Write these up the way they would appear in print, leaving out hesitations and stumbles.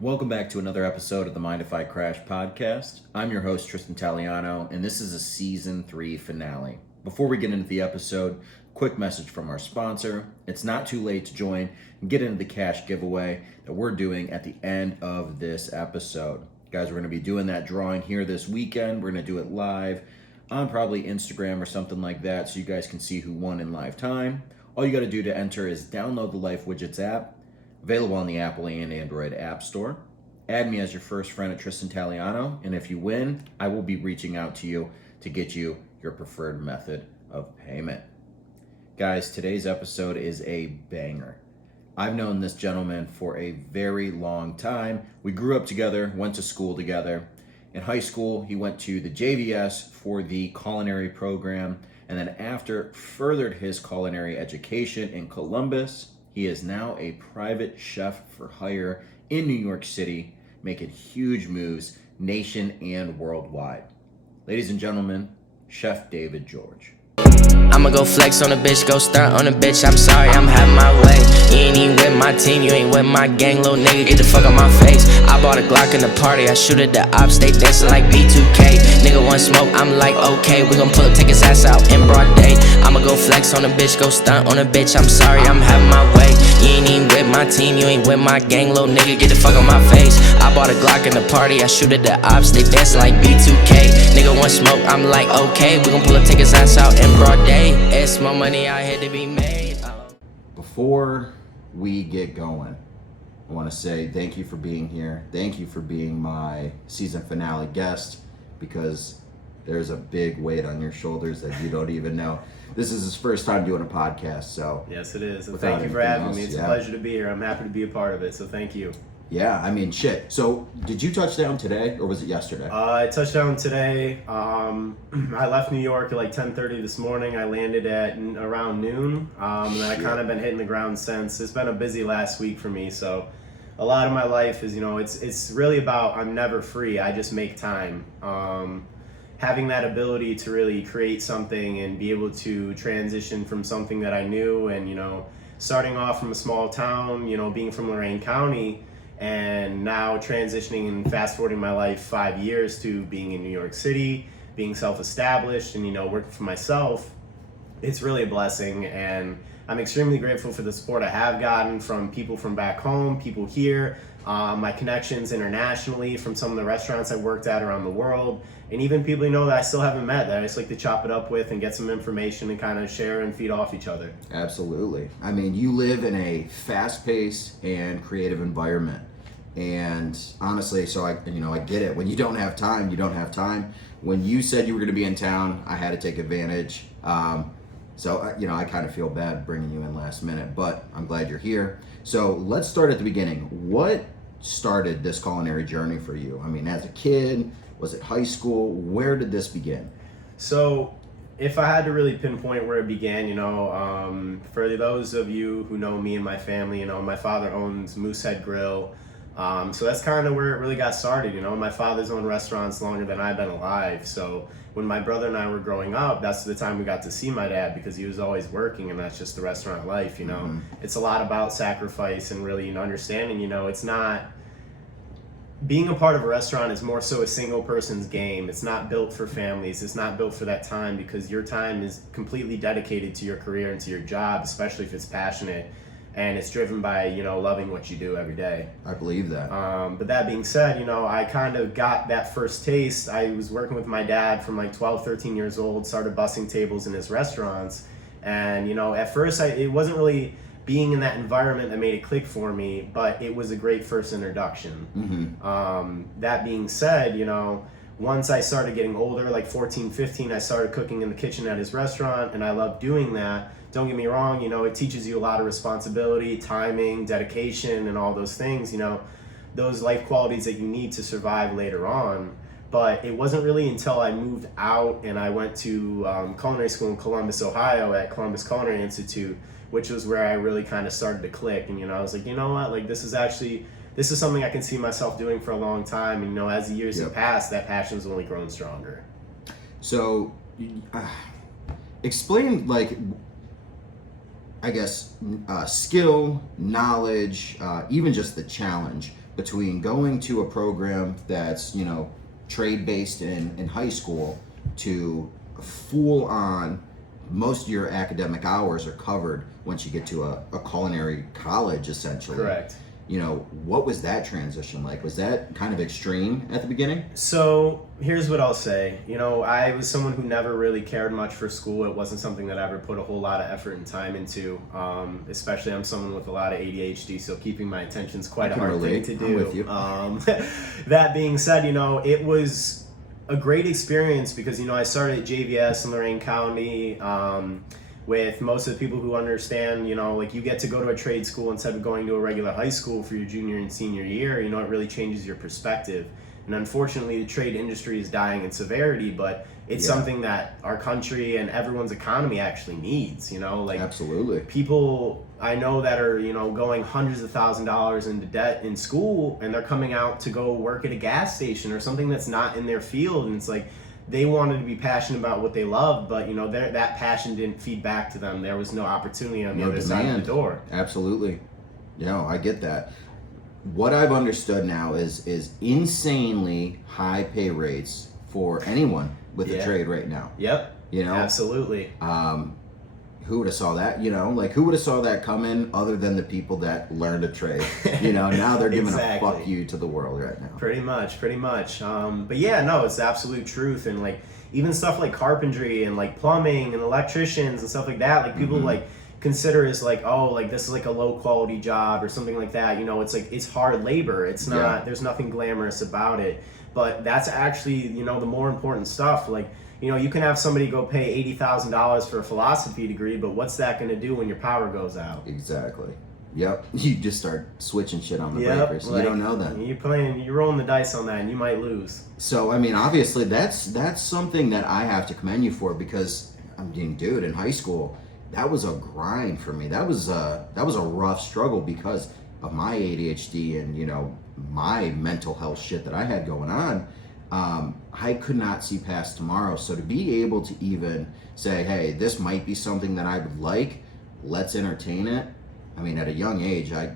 Welcome back to another episode of the Mind If I Crash podcast. I'm your host, Tristan Taliano, and this is a season 3 finale. Before we get into the episode, quick message from our sponsor. It's not too late to join and get into the cash giveaway that we're doing at the end of this episode. Guys, we're going to be doing that drawing here this weekend. We're going to do it live on probably Instagram or something like that so you guys can see who won in live time. All you got to do to enter is download the Life Widgets app, available on the Apple and Android App Store. Add me as your first friend at Tristan Taliano, and if you win, I will be reaching out to you to get you your preferred method of payment. Guys, today's episode is a banger. I've known this gentleman for a very long time. We grew up together, went to school together. In high school, he went to the JVS for the Culinary program, and then after furthered his culinary education in Columbus, he is now a private chef for hire in New York City, making huge moves nation and worldwide. Ladies and gentlemen, Chef David George. I'ma go flex on a bitch, go stunt on a bitch. I'm sorry, I'm having my way. You ain't even with my team, you ain't with my gang, little nigga, get the fuck on my face. I bought a Glock in the party, I shoot at the ops, they dancing like B2K. Nigga want smoke, I'm like, okay, we gon' pull up, take his ass out in broad day. I'ma go flex on a bitch, go stunt on a bitch. I'm sorry, I'm having my way. You ain't even with my team, you ain't with my gang, little nigga, get the fuck on my face. I bought a Glock in the party, I shoot at the ops, they dancing like B2K. Nigga want smoke, I'm like, okay, we gon' pull up, take his ass out in broad day. It's more money out here to be made. Before we get going, I want to say thank you for being here. Thank you for being my season finale guest, because there's a big weight on your shoulders that you don't even know. This is his first time doing a podcast, so yes, it is. And thank you for having me. It's a pleasure to be here. I'm happy to be a part of it, so thank you. Yeah, I mean, shit. So, did you touch down today, or was it yesterday? I touched down today. I left New York at like 10:30 this morning. I landed at around noon, and I kind of been hitting the ground since. It's been a busy last week for me, so a lot of my life is, it's really about I'm never free. I just make time. Having that ability to really create something and be able to transition from something that I knew and, starting off from a small town, being from Lorain County, and now transitioning and fast forwarding my life 5 years to being in New York City, being self-established and, working for myself, it's really a blessing. And I'm extremely grateful for the support I have gotten from people from back home, people here, my connections internationally from some of the restaurants I've worked at around the world, and even people that I still haven't met that I just like to chop it up with and get some information and kind of share and feed off each other. Absolutely. I mean, you live in a fast-paced and creative environment. And honestly, so I get it. When you don't have time, you don't have time. When you said you were going to be in town, I had to take advantage. So I kind of feel bad bringing you in last minute, but I'm glad you're here. So let's start at the beginning. What started this culinary journey for you? I mean, as a kid, was it high school? Where did this begin? So if I had to really pinpoint where it began, for those of you who know me and my family, my father owns Moosehead Grill. So that's kind of where it really got started. My father's owned restaurants longer than I've been alive. So when my brother and I were growing up, that's the time we got to see my dad, because he was always working, and that's just the restaurant life. Mm-hmm. It's a lot about sacrifice and really understanding, it's not, being a part of a restaurant is more so a single person's game. It's not built for families. It's not built for that time, because your time is completely dedicated to your career and to your job, especially if it's passionate. And it's driven by, loving what you do every day. I believe that. But that being said, I kind of got that first taste. I was working with my dad from like 12, 13 years old, started bussing tables in his restaurants. And, at first, it wasn't really being in that environment that made it click for me, but it was a great first introduction. Mm-hmm. That being said, once I started getting older, like 14, 15, I started cooking in the kitchen at his restaurant, and I loved doing that. Don't get me wrong, it teaches you a lot of responsibility, timing, dedication, and all those things, those life qualities that you need to survive later on. But it wasn't really until I moved out and I went to culinary school in Columbus, Ohio at Columbus Culinary Institute, which was where I really kind of started to click. And, I was like, what, this is something I can see myself doing for a long time. And, as the years have passed, that passion's only grown stronger. So, explain, I guess, skill, knowledge, even just the challenge between going to a program that's, you know, trade-based in high school to full on, most of your academic hours are covered once you get to a culinary college, essentially. Correct. You know, what was that transition like? Was that kind of extreme at the beginning? So here's what I'll say. You know, I was someone who never really cared much for school. It wasn't something that I ever put a whole lot of effort and time into. Especially, I'm someone with a lot of ADHD, so keeping my attention is quite a hard thing to do. I'm with you. That being said, you know, it was a great experience because, you know, I started at JVS in Lorain County. With most of the people who understand, you know, like you get to go to a trade school instead of going to a regular high school for your junior and senior year, you know, it really changes your perspective. And unfortunately, the trade industry is dying in severity, but it's something that our country and everyone's economy actually needs, you know, like absolutely. People I know that are, you know, going hundreds of $1,000s into debt in school, and they're coming out to go work at a gas station or something that's not in their field. And it's like, they wanted to be passionate about what they loved, but, you know, that passion didn't feed back to them. There was no opportunity on the other side of the door. Absolutely. Yeah, I get that. What I've understood now is insanely high pay rates for anyone with a trade right now. Yep. You know? Absolutely. Who would have saw that? You know, like who would have saw that coming other than the people that learned a trade? You know, now they're giving a fuck you to the world right now. Pretty much. But yeah, no, it's the absolute truth. And like even stuff like carpentry and like plumbing and electricians and stuff like that, like people like consider as like, oh, like this is like a low quality job or something like that. You know, it's like, it's hard labor. It's not, there's nothing glamorous about it. But that's actually, you know, the more important stuff. Like, you know, you can have somebody go pay $80,000 for a philosophy degree, but what's that going to do when your power goes out? Exactly. Yep. You just start switching shit on the breakers. Like, you don't know that. You're rolling the dice on that and you might lose. So, I mean, obviously that's something that I have to commend you for, because I mean, dude, in high school, that was a grind for me. That was a rough struggle because of my ADHD and, you know, my mental health shit that I had going on. I could not see past tomorrow. So to be able to even say, hey, this might be something that I would like, let's entertain it. I mean, at a young age, I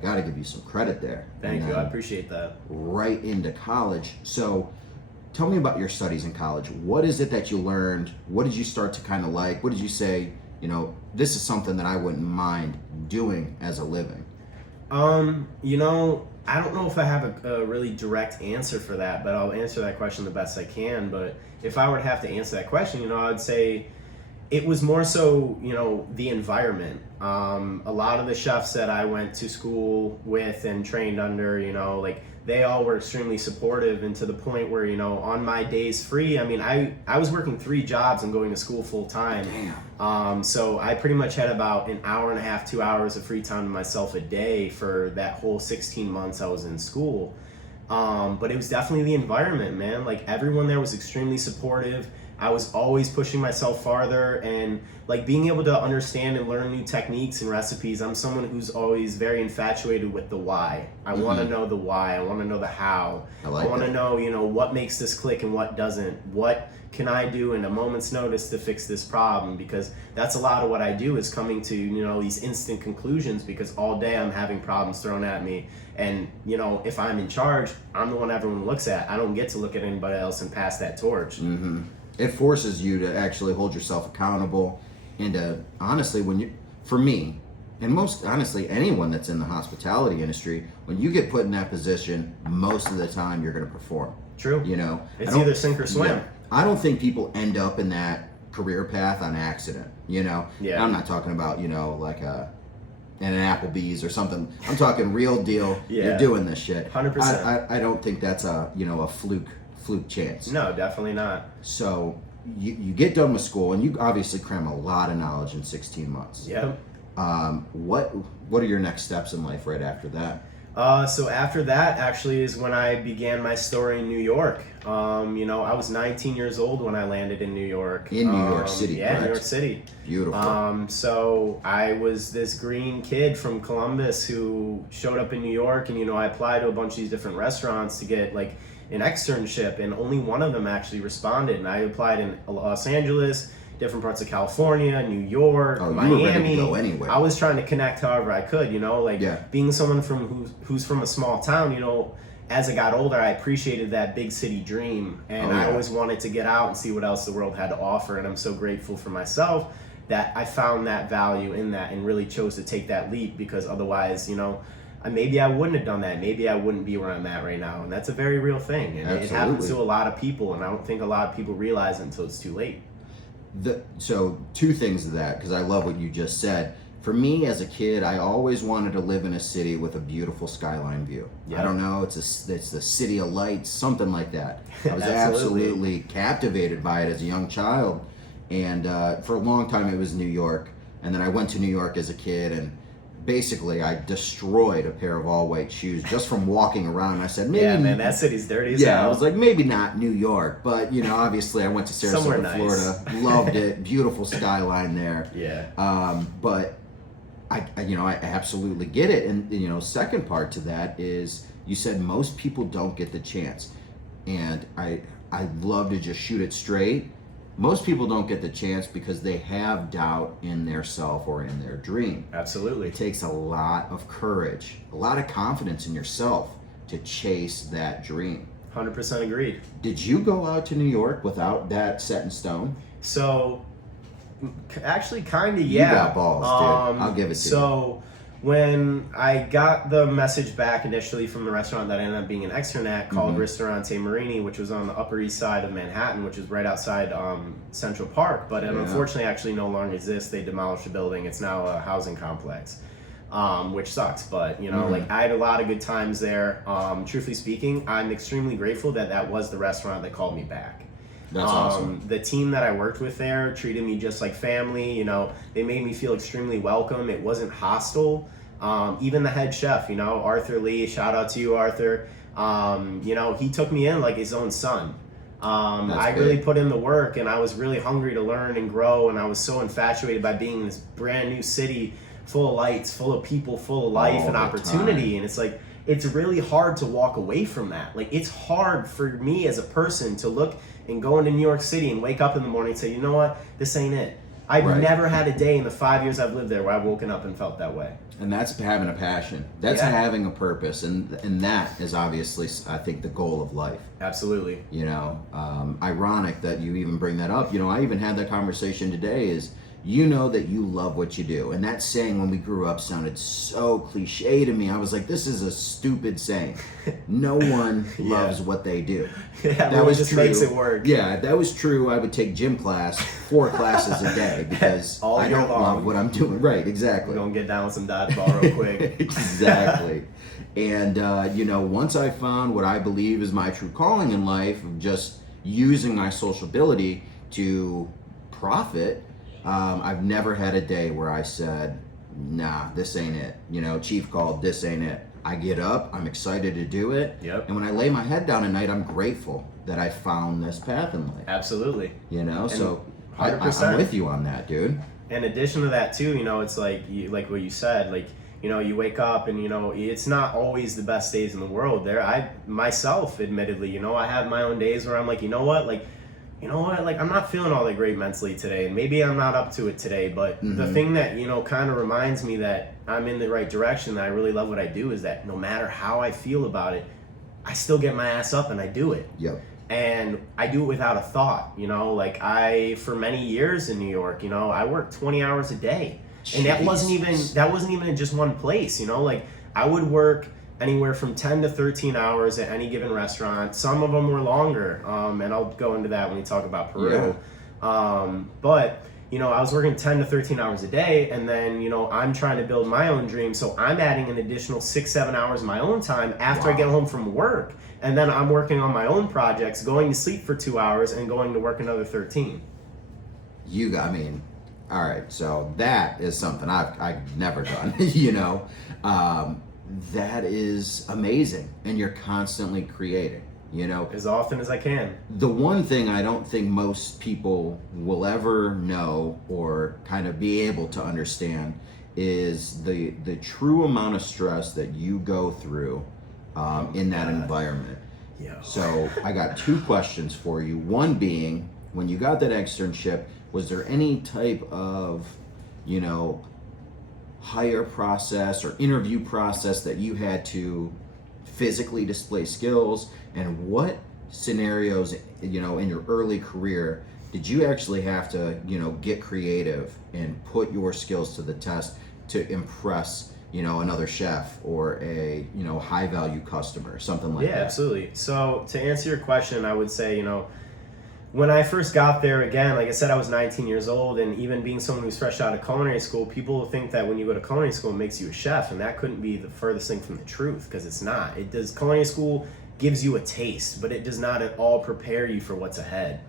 got to give you some credit there. Thank you. I appreciate that. Right into college. So tell me about your studies in college. What is it that you learned? What did you start to kind of like? What did you say, you know, this is something that I wouldn't mind doing as a living? You know, I don't know if I have a really direct answer for that, but I'll answer that question the best I can. But if I were to have to answer that question, you know, I would say it was more so, you know, the environment. A lot of the chefs that I went to school with and trained under, you know, like they all were extremely supportive, and to the point where, you know, on my days free, I mean, I was working 3 jobs and going to school full time. Damn. So I pretty much had about an hour and a half, 2 hours of free time to myself a day for that whole 16 months I was in school. But it was definitely the environment, man. Like everyone there was extremely supportive. I was always pushing myself farther, and like being able to understand and learn new techniques and recipes. I'm someone who's always very infatuated with the why. I want to know the why. I want to know the how. I want to know, you know, what makes this click and what doesn't. What can I do in a moment's notice to fix this problem? Because that's a lot of what I do, is coming to, you know, these instant conclusions, because all day I'm having problems thrown at me. And, you know, if I'm in charge, I'm the one everyone looks at. I don't get to look at anybody else and pass that torch. It forces you to actually hold yourself accountable, and to, honestly, for me, and most honestly, anyone that's in the hospitality industry, when you get put in that position, most of the time you're going to perform. True. You know, it's either sink or swim. Yeah, I don't think people end up in that career path on accident. You know, I'm not talking about, you know, like in an Applebee's or something. I'm talking real deal. You're doing this shit. 100%. I don't think that's a fluke chance. No, definitely not. So you get done with school, and you obviously cram a lot of knowledge in 16 months. Yep. What are your next steps in life right after that? So after that actually is when I began my story in New York. You know, I was 19 years old when I landed in New York. In New York City, yeah, correct? New York City. Beautiful. So I was this green kid from Columbus who showed up in New York, and, you know, I applied to a bunch of these different restaurants to get an externship, and only one of them actually responded. And I applied in Los Angeles, different parts of California, New York, Oh, you Miami. were ready to go anywhere. I was trying to connect however I could, like Yeah. being someone who's from a small town, as I got older, I appreciated that big city dream, and I always wanted to get out and see what else the world had to offer. And I'm so grateful for myself that I found that value in that and really chose to take that leap, because otherwise, maybe I wouldn't have done that. Maybe I wouldn't be where I'm at right now. And that's a very real thing. And it happens to a lot of people, and I don't think a lot of people realize it until it's too late. So two things to that, because I love what you just said. For me as a kid, I always wanted to live in a city with a beautiful skyline view. Yeah. I don't know, it's the city of lights, something like that. I was Absolutely. absolutely captivated by it as a young child. And for a long time it was New York. And then I went to New York as a kid, and basically I destroyed a pair of all white shoes just from walking around. And I said, maybe. Yeah, man, that city's dirty as Yeah, hell. I was like, maybe not New York, but obviously I went to Somewhere Sarasota, nice. Florida, loved it, beautiful skyline there. Yeah. But I absolutely get it. And second part to that is you said most people don't get the chance, and I love to just shoot it straight. Most people don't get the chance because they have doubt in their self or in their dream. Absolutely. It takes a lot of courage, a lot of confidence in yourself to chase that dream. 100% agreed. Did you go out to New York without that set in stone? So, actually, kind of, yeah. You got balls, dude. I'll give it to you. So, when I got the message back initially from the restaurant that ended up being an extranet called Ristorante Marini, which was on the Upper East Side of Manhattan, which is right outside Central Park, but it unfortunately actually no longer exists. They demolished the building. It's now a housing complex, which sucks. But, like, I had a lot of good times there. Truthfully speaking, I'm extremely grateful that was the restaurant that called me back. That's awesome. The team that I worked with there treated me just like family. They made me feel extremely welcome. It wasn't hostile. Even the head chef, Arthur Lee, shout out to you, Arthur. He took me in like his own son. I really put in the work, and I was really hungry to learn and grow, and I was so infatuated by being in this brand new city full of lights, full of people, full of life and opportunity. And it's like, it's really hard to walk away from that. Like, it's hard for me as a person to look and go into New York City and wake up in the morning and say, you know what, this ain't it. I've never had a day in the 5 years I've lived there where I've woken up and felt that way. And that's having a passion. That's having a purpose, and that is obviously, I think, the goal of life. Absolutely. Ironic that you even bring that up. I even had that conversation today. Is that you love what you do, and that saying when we grew up sounded so cliche to me. I was like, this is a stupid saying. No one loves what they do. Yeah, that was just true. Makes it work. Yeah, if that was true, I would take gym class 4 classes a day because I don't love what I'm doing. Right, exactly. We're gonna get down with some dodgeball real quick. Exactly. And once I found what I believe is my true calling in life, of just using my social ability to profit, I've never had a day where I said, nah, this ain't it. Chief called, this ain't it. I get up, I'm excited to do it. Yep. And when I lay my head down at night, I'm grateful that I found this path in life. Absolutely. So 100%. I'm with you on that, dude. In addition to that too, it's like what you said, like, you wake up and, it's not always the best days in the world. I myself, admittedly, I have my own days where I'm like, like, I'm not feeling all that great mentally today, and maybe I'm not up to it today, but the thing that, kind of reminds me that I'm in the right direction, that I really love what I do, is that no matter how I feel about it, I still get my ass up and I do it. Yep. And I do it without a thought, like for many years in New York, I worked 20 hours a day. And that wasn't even in just one place, like I would work anywhere from 10 to 13 hours at any given restaurant. Some of them were longer, and I'll go into that when we talk about Peru. Yeah. But, I was working 10 to 13 hours a day, and then, I'm trying to build my own dream, so I'm adding an additional 6-7 hours of my own time after I get home from work. And then I'm working on my own projects, going to sleep for 2 hours, and going to work another 13. All right, so that is something I've never done, that is amazing, and you're constantly creating, As often as I can. The one thing I don't think most people will ever know or kind of be able to understand is the true amount of stress that you go through in that environment. Yeah. So I got 2 questions for you. One being, when you got that externship, was there any type of, hire process or interview process that you had to physically display skills? And what scenarios, in your early career, did you actually have to, get creative and put your skills to the test to impress, another chef or a, high value customer, something like that? Yeah, absolutely. So to answer your question, I would say, when I first got there, again, like I said, I was 19 years old, and even being someone who's fresh out of culinary school, people think that when you go to culinary school, it makes you a chef, and that couldn't be the furthest thing from the truth, because it's not. Culinary school gives you a taste, but it does not at all prepare you for what's ahead.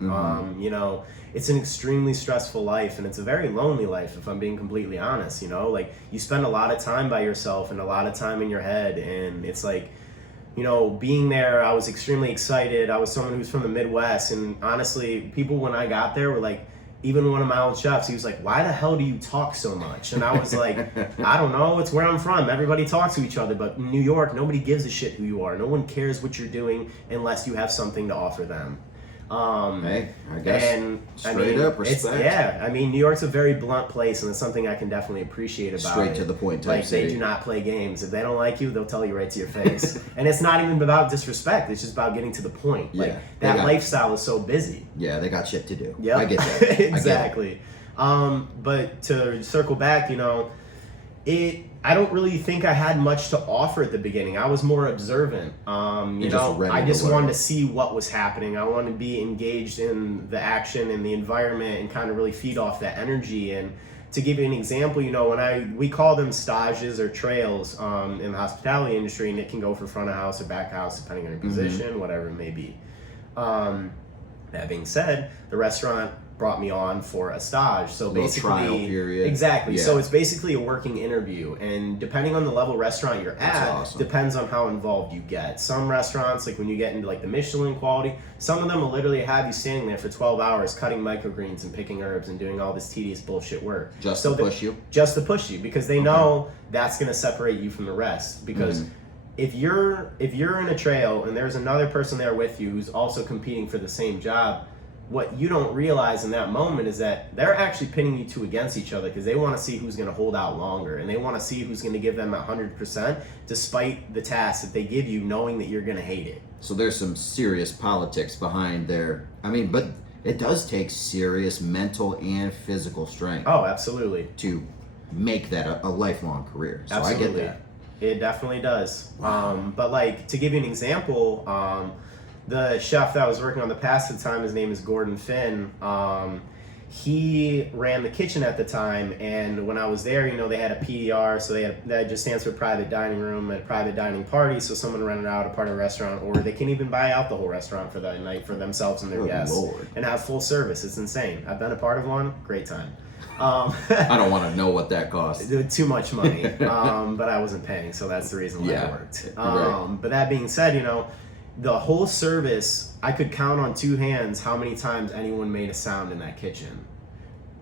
It's an extremely stressful life, and it's a very lonely life, if I'm being completely honest. Like, you spend a lot of time by yourself and a lot of time in your head, and it's like, being there, I was extremely excited. I was someone who's from the Midwest, and honestly, people when I got there were like, even one of my old chefs, he was like, "Why the hell do you talk so much?" And I was like, "I don't know, it's where I'm from. Everybody talks to each other, but in New York, nobody gives a shit who you are. No one cares what you're doing unless you have something to offer them." Hey, I guess up respect. New York's a very blunt place, and it's something I can definitely appreciate about Straight it. to the point type Like, city. they do not play games. If they don't like you, they'll tell you right to your face. And it's not even about disrespect. It's just about getting to the point. Like, that lifestyle is so busy. Yeah, they got shit to do. Yep. I get that. Exactly. But to circle back, I don't really think I had much to offer at the beginning. I was more observant. I just wanted to see what was happening. I wanted to be engaged in the action and the environment and kind of really feed off that energy. And to give you an example, we call them stages or trails in the hospitality industry, and it can go for front of house or back house depending on your position, whatever it may be. That being said, the restaurant brought me on for a stage. So basically, trial period. Exactly. Yeah. So it's basically a working interview, and depending on the level restaurant you're at, awesome. Depends on how involved you get. Some restaurants, like when you get into like the Michelin quality, some of them will literally have you standing there for 12 hours cutting microgreens and picking herbs and doing all this tedious bullshit work. Just to push you, because they know that's going to separate you from the rest. Because if you're in a trail and there's another person there with you who's also competing for the same job, what you don't realize in that moment is that they're actually pitting you two against each other, because they want to see who's going to hold out longer, and they want to see who's going to give them 100% despite the task that they give you, knowing that you're going to hate it. So there's some serious politics behind there. But it does take serious mental and physical strength. Oh, absolutely. To make that a lifelong career. So Absolutely. I get that. It definitely does. Wow. But like, to give you an example, the chef that I was working on the past at the time, his name is Gordon Finn. He ran the kitchen at the time, and when I was there, they had a PDR, so that just stands for private dining room, a private dining party. So someone rented out a part of the restaurant, or they can even buy out the whole restaurant for that night for themselves and their guests, Lord. and have full service. It's insane. I've been a part of one. Great time. I don't want to know what that cost. Too much money, but I wasn't paying, so that's the reason why it worked. Right. But that being said, the whole service, I could count on two hands how many times anyone made a sound in that kitchen.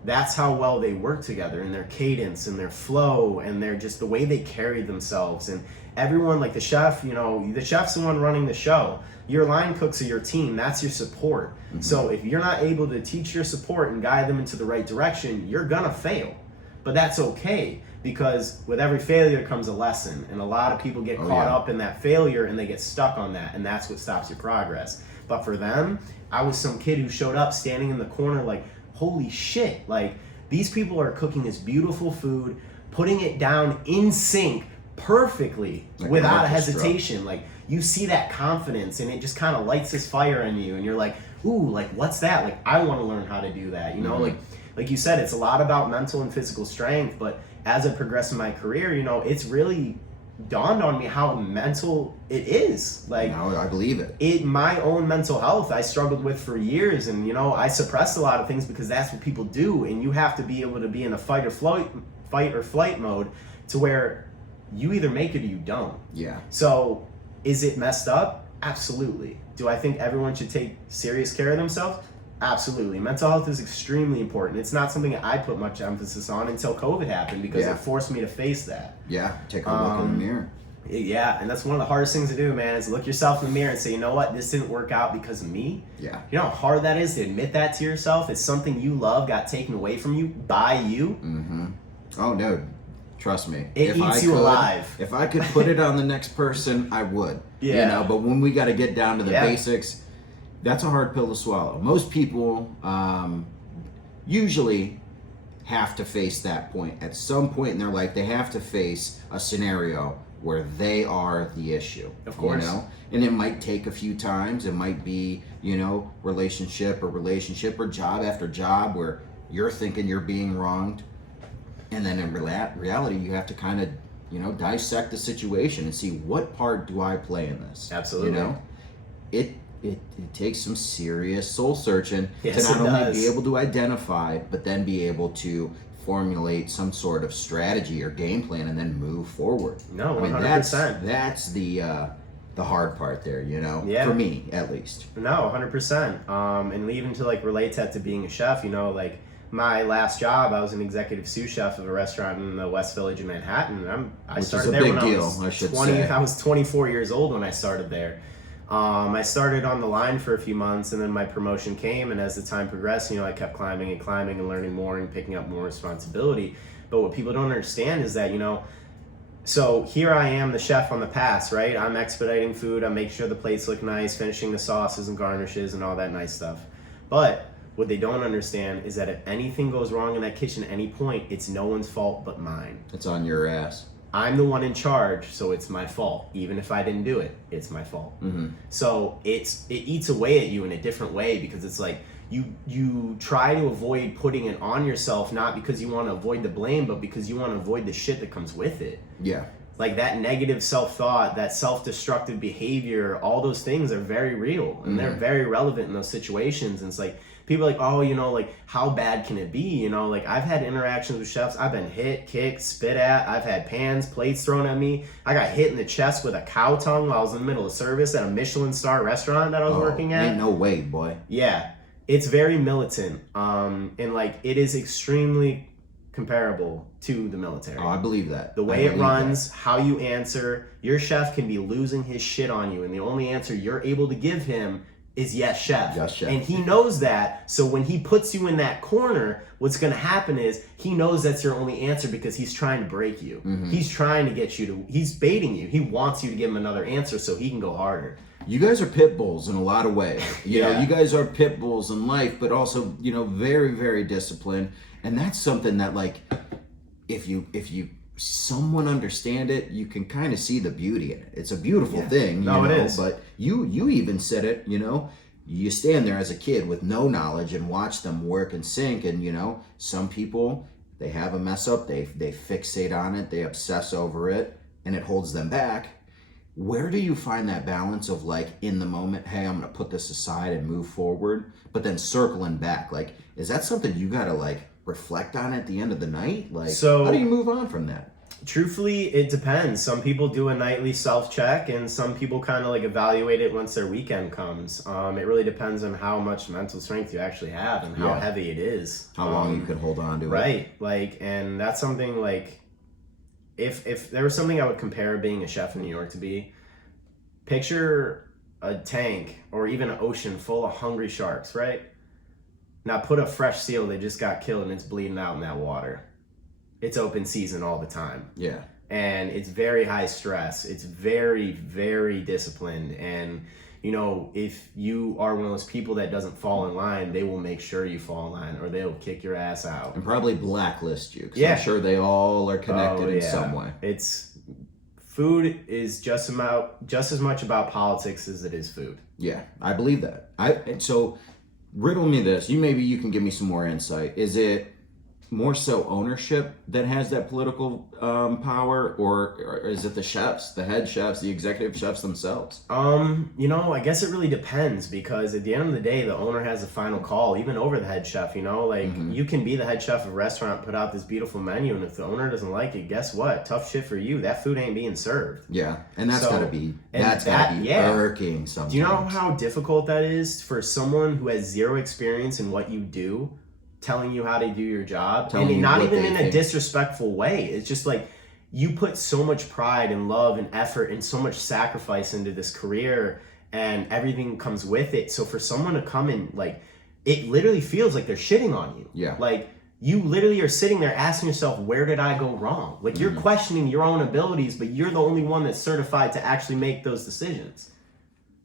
That's how well they work together, in their cadence and their flow, and their just the way they carried themselves. And everyone, like the chef, the chef's the one running the show. Your line cooks are your team. That's your support. So if you're not able to teach your support and guide them into the right direction, you're gonna fail. But that's okay, because with every failure comes a lesson, and a lot of people get caught up in that failure and they get stuck on that, and that's what stops your progress. But for them, I was some kid who showed up standing in the corner like, holy shit, like, these people are cooking this beautiful food, putting it down in sync perfectly, like without a hesitation. Like, you see that confidence, and it just kind of lights this fire in you, and you're like, ooh, like, what's that? Like, I want to learn how to do that, like you said, it's a lot about mental and physical strength. But as I progress in my career, it's really dawned on me how mental it is. Like, I believe it. My own mental health, I struggled with for years, and I suppressed a lot of things because that's what people do, and you have to be able to be in a fight or flight mode to where you either make it or you don't. Yeah. So, is it messed up? Absolutely. Do I think everyone should take serious care of themselves? Absolutely. Mental health is extremely important. It's not something I put much emphasis on until COVID happened, because it forced me to face that. Yeah, take a look in the mirror. Yeah, and that's one of the hardest things to do, man, is look yourself in the mirror and say, you know what, this didn't work out because of me. Yeah. You know how hard that is to admit that to yourself? It's something you love got taken away from you by you. Mm-hmm. Oh, no. Trust me. It eats you alive. If I could put it on the next person, I would. Yeah. You know, but when we got to get down to the basics, that's a hard pill to swallow. Most people usually have to face that point. At some point in their life, they have to face a scenario where they are the issue. Of course. You know? And it might take a few times. It might be, you know, relationship or job after job where you're thinking you're being wronged. And then in reality, you have to kind of, you know, dissect the situation and see what part do I play in this. Absolutely. You know, it takes some serious soul searching to Yes, not it only does. be able to identify, but then be able to formulate some sort of strategy or game plan and then move forward. No, 100%. I mean, that's the hard part there, you know, for me at least. No, 100%. And even to like relate that to being a chef, you know, like my last job, I was an executive sous chef of a restaurant in the West Village of Manhattan. I started there when I was 24 years old when I started there. I started on the line for a few months, and then my promotion came, and as the time progressed, you know, I kept climbing and learning more and picking up more responsibility. But what people don't understand is that, you know, so here I am, the chef on the pass, right? I'm expediting food, I'm making sure the plates look nice, finishing the sauces and garnishes and all that nice stuff. But what they don't understand is that if anything goes wrong in that kitchen at any point, it's no one's fault but mine. It's on your ass. I'm the one in charge, so it's my fault. Even if I didn't do it, it's my fault. Mm-hmm. So it eats away at you in a different way, because it's like you try to avoid putting it on yourself, not because you want to avoid the blame, but because you want to avoid the shit that comes with it. Yeah. Like that negative self-thought, that self-destructive behavior, all those things are very real, and they're very relevant in those situations. And it's like, people are like, oh, you know, like, how bad can it be? You know, like, I've had interactions with chefs. I've been hit, kicked, spit at. I've had pans, plates thrown at me. I got hit in the chest with a cow tongue while I was in the middle of service at a Michelin star restaurant that I was working at. Ain't no way, boy. Yeah. It's very militant. And, like, it is extremely comparable to the military. Oh, I believe that. The way it runs, how you answer. Your chef can be losing his shit on you, and the only answer you're able to give him is yes, chef. Yes, chef. And he knows that, so when he puts you in that corner, what's going to happen is he knows that's your only answer, because he's trying to break you. He's trying to get you to, he's baiting you. He wants you to give him another answer so he can go harder. You guys are pit bulls in a lot of ways. You know, you guys are pit bulls in life, but also, you know, very, very disciplined. And that's something that, like, if you someone understand it, you can kind of see the beauty in it. It's a beautiful thing, you know, it is. But you even said it, you know, you stand there as a kid with no knowledge and watch them work and sink. And, you know, some people, they have a mess up, they fixate on it, they obsess over it, and it holds them back. Where do you find that balance of, like, in the moment, hey, I'm going to put this aside and move forward, but then circling back? Like, is that something you got to, like, reflect on at the end of the night? Like, so, how do you move on from that? Truthfully, it depends. Some people do a nightly self-check, and some people kind of like evaluate it once their weekend comes. It really depends on how much mental strength you actually have and how heavy it is. How long you can hold on to it. Right. Like, and that's something like, if there was something I would compare being a chef in New York to be, picture a tank or even an ocean full of hungry sharks, right? Now put a fresh seal that just got killed and it's bleeding out in that water. It's open season all the time. Yeah. And it's very high stress. It's very, very disciplined. And, you know, if you are one of those people that doesn't fall in line, they will make sure you fall in line, or they'll kick your ass out. And probably blacklist you, because I'm sure they all are connected in some way. Food is just as much about politics as it is food. Yeah, I believe that. So riddle me this. Maybe you can give me some more insight. Is it more so ownership that has that political power, or is it the chefs, the head chefs, the executive chefs themselves? You know, I guess it really depends, because at the end of the day, the owner has the final call, even over the head chef. You know, like, you can be the head chef of a restaurant, put out this beautiful menu, and if the owner doesn't like it, guess what? Tough shit for you. That food ain't being served. Yeah, and that's gotta be irking sometimes. Do you know how difficult that is for someone who has zero experience in what you do, telling you how to do your job? And not even in a disrespectful way. It's just like, you put so much pride and love and effort and so much sacrifice into this career, and everything comes with it. So for someone to come in, like, it literally feels like they're shitting on you. Yeah. Like, you literally are sitting there asking yourself, where did I go wrong? Like, you're questioning your own abilities, but you're the only one that's certified to actually make those decisions.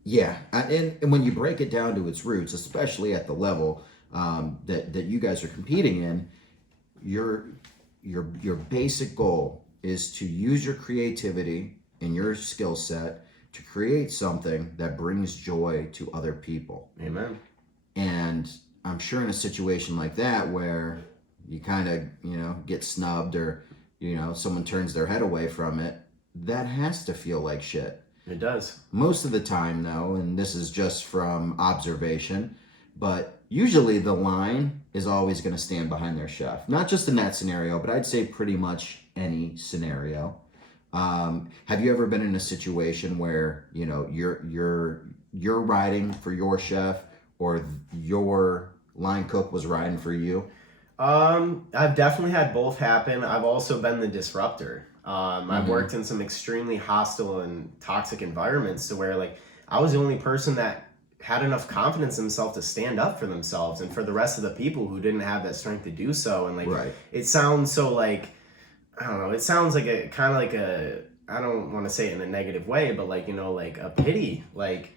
Yeah, and when you break it down to its roots, especially at the level that you guys are competing in, your basic goal is to use your creativity and your skill set to create something that brings joy to other people. Amen. And I'm sure in a situation like that where you kind of, get snubbed or, someone turns their head away from it, that has to feel like shit. It does. Most of the time, though, and this is just from observation, but usually the line is always going to stand behind their chef. Not just in that scenario, but I'd say pretty much any scenario. Have you ever been in a situation where, you're riding for your chef or your line cook was riding for you? I've definitely had both happen. I've also been the disruptor. I've worked in some extremely hostile and toxic environments to where, like, I was the only person that had enough confidence in themselves to stand up for themselves and for the rest of the people who didn't have that strength to do so. And, like, It sounds so, like, I don't know, it sounds like a kind of like a, I don't want to say it in a negative way, but, like, like a pity. Like,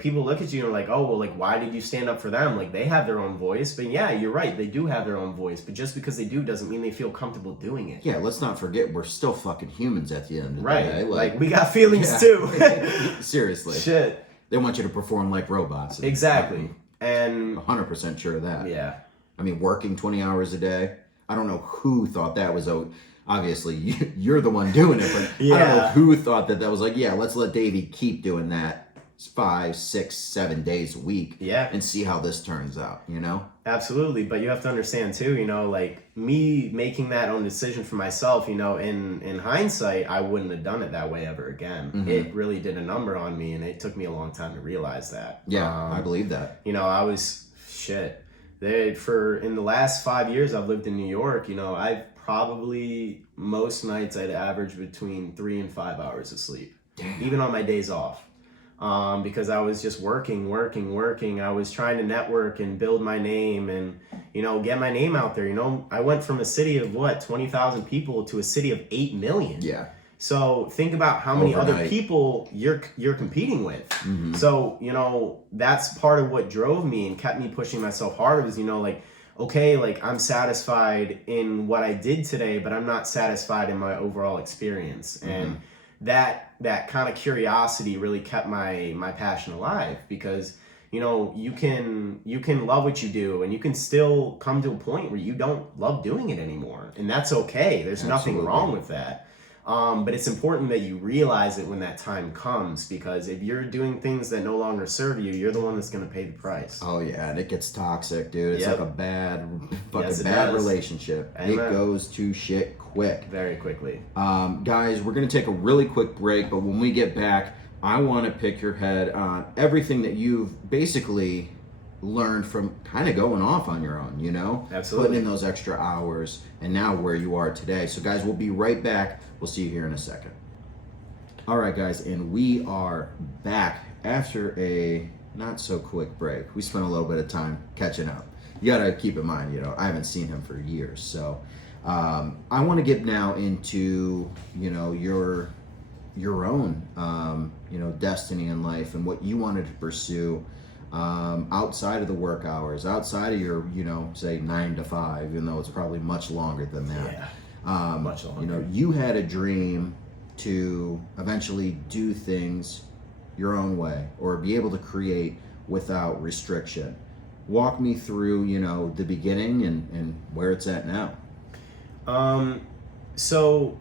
people look at you and are like, oh, well, like, why did you stand up for them? Like, they have their own voice. But yeah, you're right, they do have their own voice, but just because they do doesn't mean they feel comfortable doing it. Yeah, let's not forget we're still fucking humans at the end of the day. Like, we got feelings too. Seriously. Shit. They want you to perform like robots. Exactly. And 100% sure of that. Yeah. I mean, working 20 hours a day, I don't know who thought that was obviously you're the one doing it, but I don't know who thought that was like, yeah, let's let Davey keep doing that 5, 6, 7 days a week, and see how this turns out, Absolutely. But you have to understand too, like, me making that own decision for myself, in hindsight, I wouldn't have done it that way ever again. It really did a number on me, and it took me a long time to realize that. I believe that. I was in the last 5 years I've lived in New York, I've probably, most nights I'd average between 3 and 5 hours of sleep. Damn. Even on my days off. Because I was just working. I was trying to network and build my name and, get my name out there. I went from a city of 20,000 people to a city of 8 million. Yeah. So think about how many other people you're competing with. So, that's part of what drove me and kept me pushing myself harder was, okay, like, I'm satisfied in what I did today, but I'm not satisfied in my overall experience. And that kind of curiosity really kept my passion alive because, you can love what you do and you can still come to a point where you don't love doing it anymore. And that's okay. There's nothing wrong with that. But it's important that you realize it when that time comes, because if you're doing things that no longer serve you, you're the one that's going to pay the price. Oh yeah, and it gets toxic, dude. It's like a bad relationship. Amen. It goes to shit quick. Very quickly. Guys, we're going to take a really quick break, but when we get back, I want to pick your head on everything that you've basically learned from kind of going off on your own, Absolutely. Putting in those extra hours and now where you are today. So guys, we'll be right back. We'll see you here in a second. All right, guys, and we are back after a not so quick break. We spent a little bit of time catching up. You got to keep in mind, I haven't seen him for years. So I want to get now into, your own, destiny in life and what you wanted to pursue outside of the work hours, outside of your, say 9 to 5, even though it's probably much longer than that. Yeah. Much longer. You had a dream to eventually do things your own way or be able to create without restriction. Walk me through, the beginning and where it's at now. So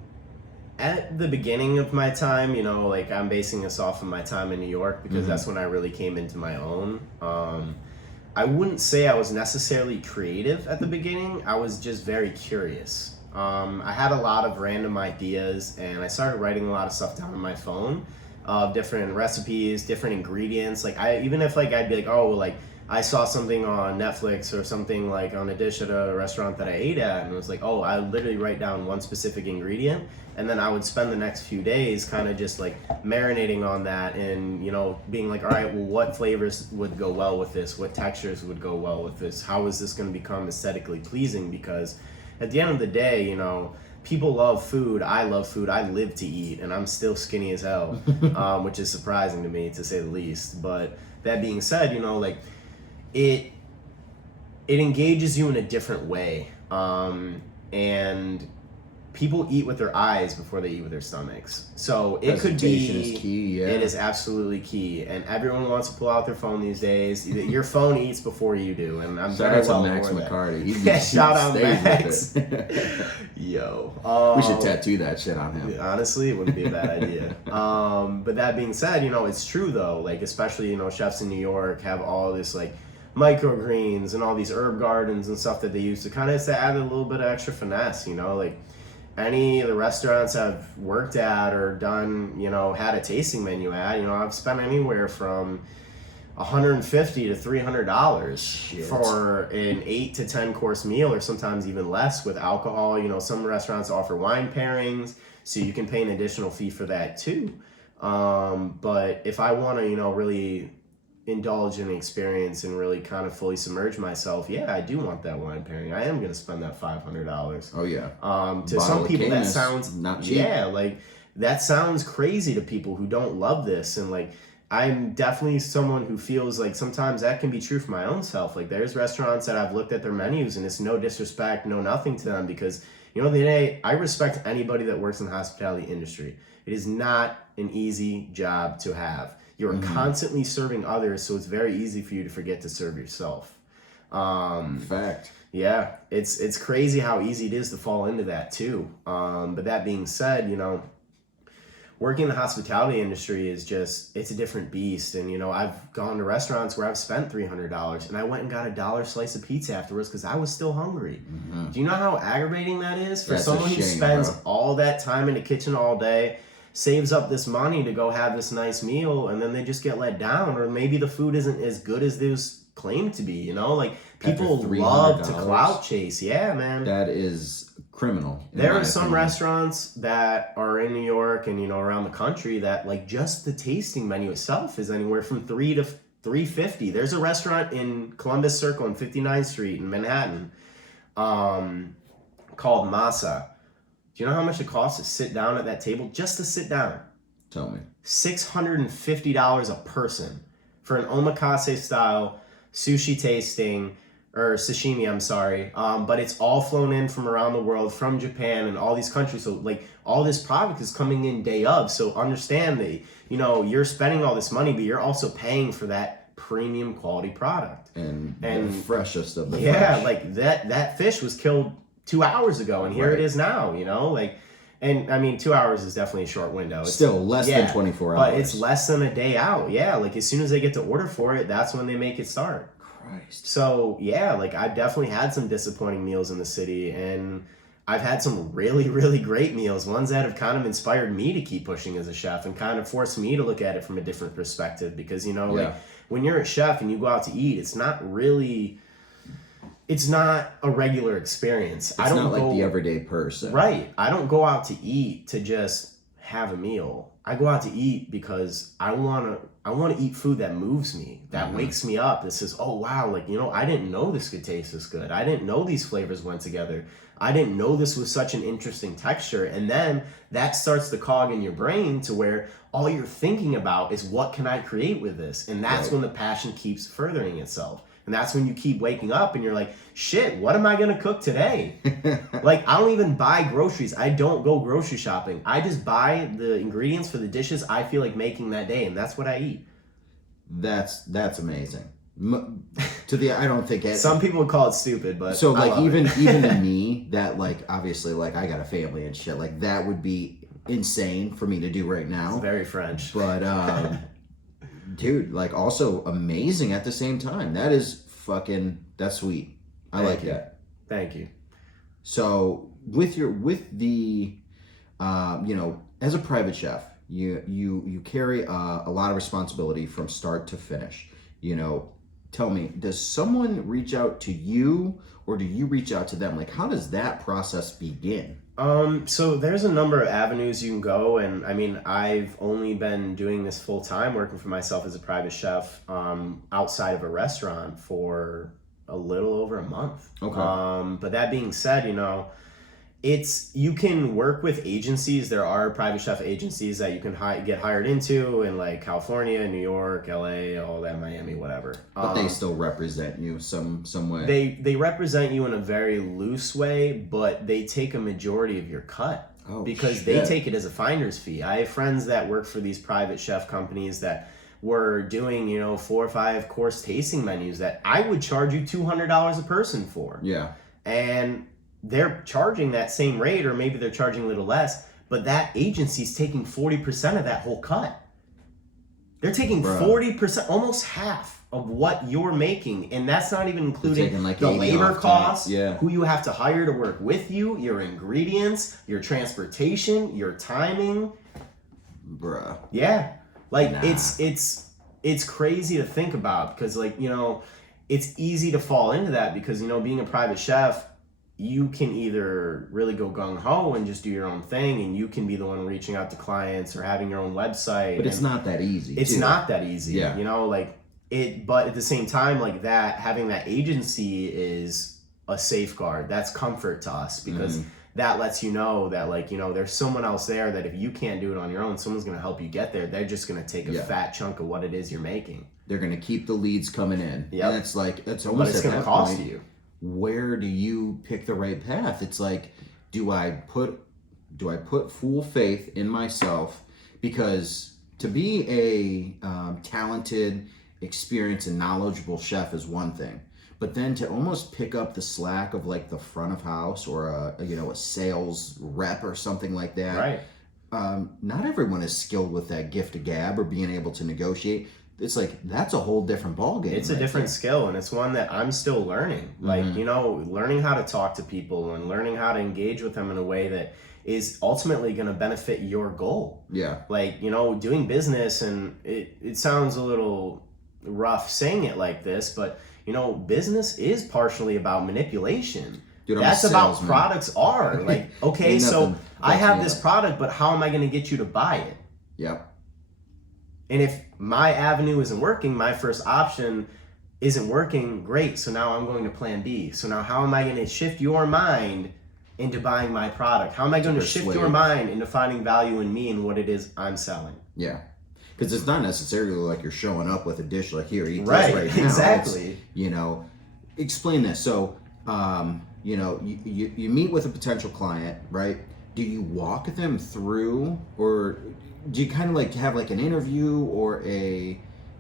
at the beginning of my time, I'm basing this off of my time in New York because that's when I really came into my own. I wouldn't say I was necessarily creative at the beginning. I was just very curious. I had a lot of random ideas and I started writing a lot of stuff down on my phone of different recipes, different ingredients. Like I'd be like, oh, like I saw something on Netflix or something like on a dish at a restaurant that I ate at, and it was like, oh, I literally write down one specific ingredient, and then I would spend the next few days kind of just like marinating on that and, you know, being like, all right, well, what flavors would go well with this? What textures would go well with this? How is this going to become aesthetically pleasing? Because at the end of the day, you know, people love food. I love food. I live to eat, and I'm still skinny as hell, which is surprising to me, to say the least. But that being said, you know, like, it engages you in a different way, and people eat with their eyes before they eat with their stomachs. So it could be, is key, yeah. It is absolutely key, and everyone wants to pull out their phone these days. Your phone eats before you do, and I'm shout very out well to Max aware of McCarty. that. Shout out Max. Yo, We should tattoo that shit on him. Honestly, it wouldn't be a bad idea. But that being said, you know, it's true though. Like, especially, you know, chefs in New York have all this like microgreens and all these herb gardens and stuff that they use to kind of add a little bit of extra finesse. You know, like any of the restaurants I've worked at or done, you know, had a tasting menu at, you know, I've spent anywhere from $150 to $300 for an 8 to 10 course meal, or sometimes even less with alcohol. You know, some restaurants offer wine pairings, so you can pay an additional fee for that too. But if I want to, you know, really indulge in the experience and really kind of fully submerge myself, yeah, I do want that wine pairing. I am going to spend that $500. Oh yeah. To some people that sounds not cheap. Yeah, like that sounds crazy to people who don't love this, and like I'm definitely someone who feels like sometimes that can be true for my own self. Like there's restaurants that I've looked at their menus, and it's no disrespect, no nothing to them, because you know, the day I respect anybody that works in the hospitality industry. It is not an easy job to have. You're constantly serving others, so it's very easy for you to forget to serve yourself. Fact. Yeah, it's crazy how easy it is to fall into that too. But that being said, you know, working in the hospitality industry is just, it's a different beast. And, you know, I've gone to restaurants where I've spent $300 and I went and got a $1 slice of pizza afterwards because I was still hungry. Do you know how aggravating that is for someone who spends all that time in the kitchen all day, saves up this money to go have this nice meal, and then they just get let down, or maybe the food isn't as good as they was claimed to be, you know? Like, people love to clout chase. Yeah, man. That is criminal. There are some restaurants that are in New York and, you know, around the country that, like, just the tasting menu itself is anywhere from $3 to $3.50. There's a restaurant in Columbus Circle on 59th Street in Manhattan called Masa. Do you know how much it costs to sit down at that table? Just to sit down. Tell me. $650 a person for an omakase style sushi tasting, or sashimi, I'm sorry. But it's all flown in from around the world, from Japan and all these countries. So like all this product is coming in day of. So understand that, you know, you're spending all this money, but you're also paying for that premium quality product. And the freshest of the fresh. Like that fish was killed 2 hours ago, and here it is now, you know, like, and I mean, 2 hours is definitely a short window. It's still less than 24 hours. But it's less than a day out. Yeah, like as soon as they get to order for it, that's when they make it start. Christ. So yeah, like I've definitely had some disappointing meals in the city, and I've had some really, really great meals, ones that have kind of inspired me to keep pushing as a chef and kind of forced me to look at it from a different perspective, because, you know, like when you're a chef and you go out to eat, it's not a regular experience. It's not like the everyday person. Right. I don't go out to eat to just have a meal. I go out to eat because I want to eat food that moves me, that wakes me up, that says, oh, wow, like, you know, I didn't know this could taste this good. I didn't know these flavors went together. I didn't know this was such an interesting texture. And then that starts the cog in your brain to where all you're thinking about is, what can I create with this? And that's when the passion keeps furthering itself. And that's when you keep waking up and you're like, shit, what am I going to cook today? Like, I don't even buy groceries. I don't go grocery shopping. I just buy the ingredients for the dishes I feel like making that day, and that's what I eat. That's amazing. I don't think some people would call it stupid, but so like even to me, that like obviously like I got a family and shit, like that would be insane for me to do right now. It's very French. But dude, like also amazing at the same time. That's sweet. I like that. Thank you. So with the you know, as a private chef, you carry a lot of responsibility from start to finish. You know, tell me, does someone reach out to you or do you reach out to them? Like, how does that process begin? So there's a number of avenues you can go, and I mean, I've only been doing this full time, working for myself as a private chef, outside of a restaurant for a little over a month. Okay. But that being said, you can work with agencies. There are private chef agencies that you can get hired into in like California, New York, LA, all that, Miami, whatever. But they still represent you some way. They represent you in a very loose way, but they take a majority of your cut because they take it as a finder's fee. I have friends that work for these private chef companies that were doing 4 or 5 course tasting menus that I would charge you $200 a person for. Yeah. And they're charging that same rate, or maybe they're charging a little less, but that agency's taking 40% of that whole cut. They're taking 40%, almost half of what you're making, and that's not even including like the labor costs, yeah, who you have to hire to work with you, your ingredients, your transportation, your timing. Bruh. Yeah. Like, it's crazy to think about, because it's easy to fall into that because, being a private chef, you can either really go gung-ho and just do your own thing, and you can be the one reaching out to clients or having your own website. But it's not that easy. It's not that easy. Yeah. But at the same time, like that, having that agency is a safeguard. That's comfort to us because that lets you know that there's someone else there that if you can't do it on your own, someone's going to help you get there. They're just going to take a fat chunk of what it is you're making. They're going to keep the leads coming in. Yeah. And it's almost but it's going to cost point, you. Where do you pick the right path? It's like, do I put full faith in myself? Because to be a talented, experienced, and knowledgeable chef is one thing, but then to almost pick up the slack of like the front of house or a sales rep or something like that. Right. Not everyone is skilled with that gift of gab or being able to negotiate. It's like, that's a whole different ballgame. It's a different skill, and it's one that I'm still learning. Like, learning how to talk to people and learning how to engage with them in a way that is ultimately going to benefit your goal. Yeah. Like, doing business, and it sounds a little rough saying it like this, but, business is partially about manipulation. Dude, that's about products are. Like, okay, so I have this product, but how am I going to get you to buy it? Yep. And if my avenue isn't working, my first option isn't working, great. So now I'm going to plan B. So now how am I going to shift your mind into buying my product? How am I going to shift your mind into finding value in me and what it is I'm selling? Yeah. Because it's not necessarily like you're showing up with a dish like, here, eat right, this right now. Exactly. It's, explain this. So, you meet with a potential client, right? Do you walk them through, or do you kind of like have like an interview or a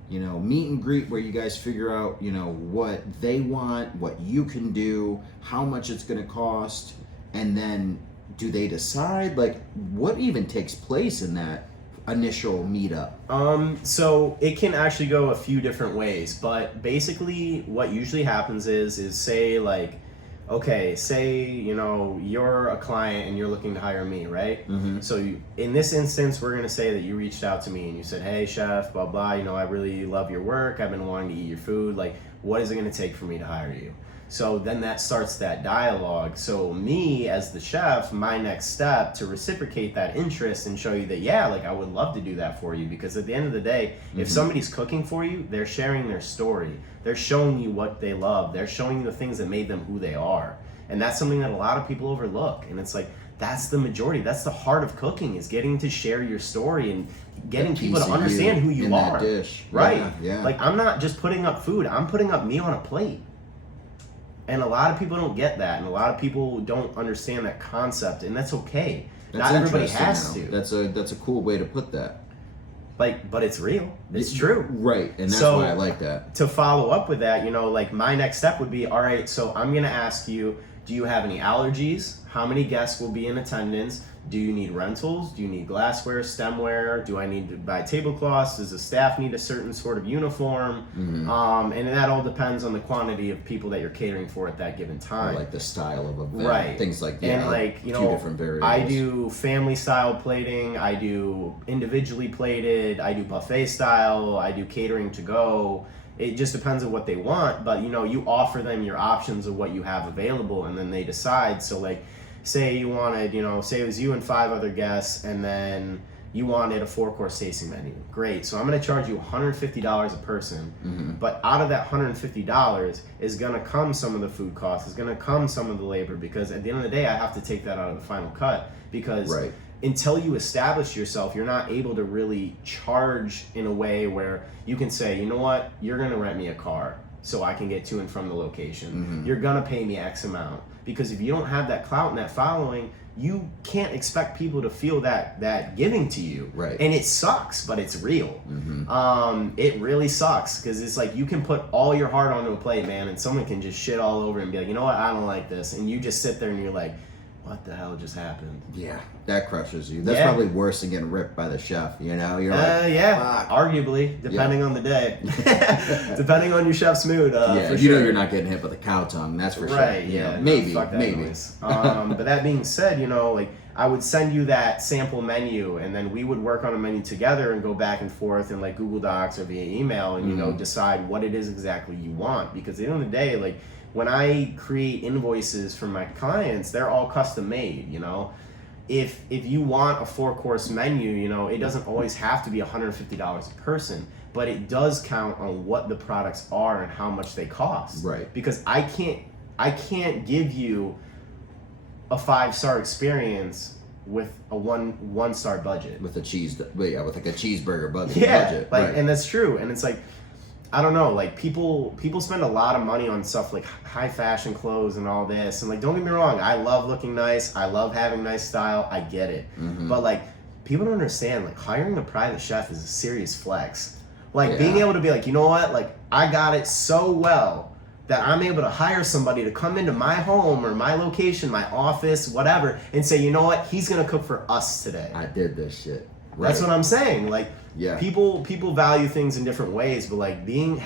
meet and greet where you guys figure out what they want, what you can do, how much it's going to cost, and then do they decide, like, what even takes place in that initial meetup? So it can actually go a few different ways, but basically what usually happens is say like, okay, say, you're a client and you're looking to hire me, right? Mm-hmm. So in this instance, we're going to say that you reached out to me and you said, hey, chef, blah, blah, I really love your work. I've been wanting to eat your food. Like, what is it going to take for me to hire you? So then that starts that dialogue. So me as the chef, my next step to reciprocate that interest and show you that, yeah, like I would love to do that for you, because at the end of the day, if somebody's cooking for you, they're sharing their story. They're showing you what they love. They're showing you the things that made them who they are. And that's something that a lot of people overlook. And it's like, that's the majority. That's the heart of cooking, is getting to share your story and getting people to understand who you are. That dish. Right. Yeah. Like, I'm not just putting up food. I'm putting up me on a plate. And a lot of people don't get that, and a lot of people don't understand that concept, and that's okay. Not everybody has to. That's a cool way to put that. Like, but it's real. It's true. Right, and that's why I like that. To follow up with that, like my next step would be, all right, so I'm going to ask you, do you have any allergies? How many guests will be in attendance? Do you need rentals? Do you need glassware, stemware? Do I need to buy tablecloths? Does the staff need a certain sort of uniform? And that all depends on the quantity of people that you're catering for at that given time. Or like the style of event, right? Things like that. And like, two different variables. I do family style plating. I do individually plated. I do buffet style. I do catering to go. It just depends on what they want, but you offer them your options of what you have available, and then they decide. So like, say you wanted, say it was you and 5 other guests, and then you wanted a 4-course tasting menu. Great. So I'm going to charge you $150 a person, but out of that $150 is going to come some of the food costs, is going to come some of the labor, because at the end of the day, I have to take that out of the final cut, because until you establish yourself, you're not able to really charge in a way where you can say, you know what, you're going to rent me a car so I can get to and from the location. You're going to pay me X amount. Because if you don't have that clout and that following, you can't expect people to feel that giving to you. Right. And it sucks, but it's real. It really sucks, because it's like you can put all your heart onto a plate, man, and someone can just shit all over and be like, you know what, I don't like this. And you just sit there and you're like, what the hell just happened? Yeah, that crushes you. That's probably worse than getting ripped by the chef, You're like, fuck. Arguably, depending on the day. Depending on your chef's mood, for sure. You're not getting hit with a cow tongue, that's for sure. Right, yeah. Maybe. But that being said, like, I would send you that sample menu, and then we would work on a menu together and go back and forth in like Google Docs or via email, and decide what it is exactly you want. Because at the end of the day, like, when I create invoices for my clients, they're all custom made, If you want a 4-course menu, it doesn't always have to be $150 a person, but it does count on what the products are and how much they cost. Right. Because I can't give you a 5-star experience with a one-star budget. With like a cheeseburger budget. Yeah, and that's true. And it's like, I don't know, like people spend a lot of money on stuff like high fashion clothes and all this, and like, don't get me wrong, I love looking nice, I love having nice style, I get it, but like, people don't understand, like, hiring a private chef is a serious flex. Like, being able to be like, you know what, like, I got it so well that I'm able to hire somebody to come into my home or my location, my office, whatever, and say, you know what, he's gonna cook for us today. I did this shit. Right. That's what I'm saying. Like, people value things in different ways, but like being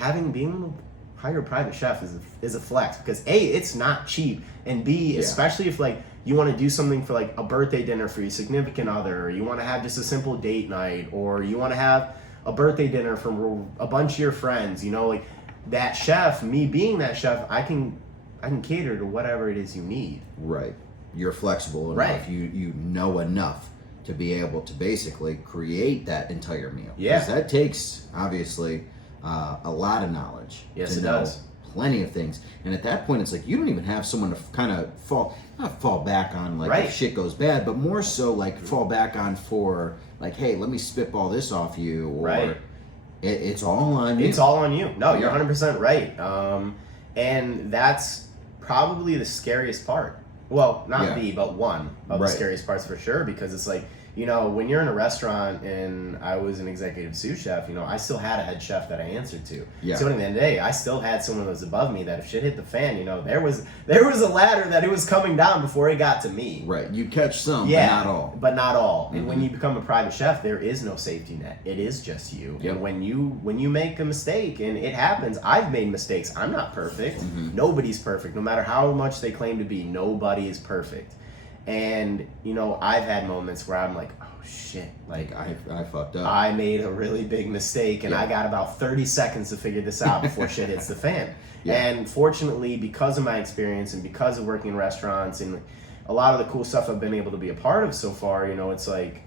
hire a private chef is a flex, because A, it's not cheap, and B, especially if like you want to do something for like a birthday dinner for your significant other, or you want to have just a simple date night, or you want to have a birthday dinner for a bunch of your friends, like that chef, me being that chef, I can cater to whatever it is you need. Right. You're flexible enough. Right. You know enough to be able to basically create that entire meal. Yeah. Because that takes, obviously, a lot of knowledge. Yes, to it know does. Plenty of things. And at that point, it's like you don't even have someone to kind of not fall back on, like, if shit goes bad, but more so like fall back on for, like, hey, let me spitball this off you. Or it's all on you. It's all on you. No, you're 100% right. And that's probably the scariest part. Well, not the, but one of the scariest parts for sure, because it's like, when you're in a restaurant and I was an executive sous chef, I still had a head chef that I answered to. Yeah. So at the end of the day, I still had someone that was above me that if shit hit the fan, there was a ladder that it was coming down before it got to me. Right. You catch some, but not all. But not all. And when you become a private chef, there is no safety net. It is just you. Yep. And when you make a mistake, and it happens, I've made mistakes. I'm not perfect. Nobody's perfect. No matter how much they claim to be, nobody is perfect. And I've had moments where I'm like, oh shit, like I fucked up. I made a really big mistake, and I got about 30 seconds to figure this out before shit hits the fan. And fortunately, because of my experience and because of working in restaurants and a lot of the cool stuff I've been able to be a part of so far, it's like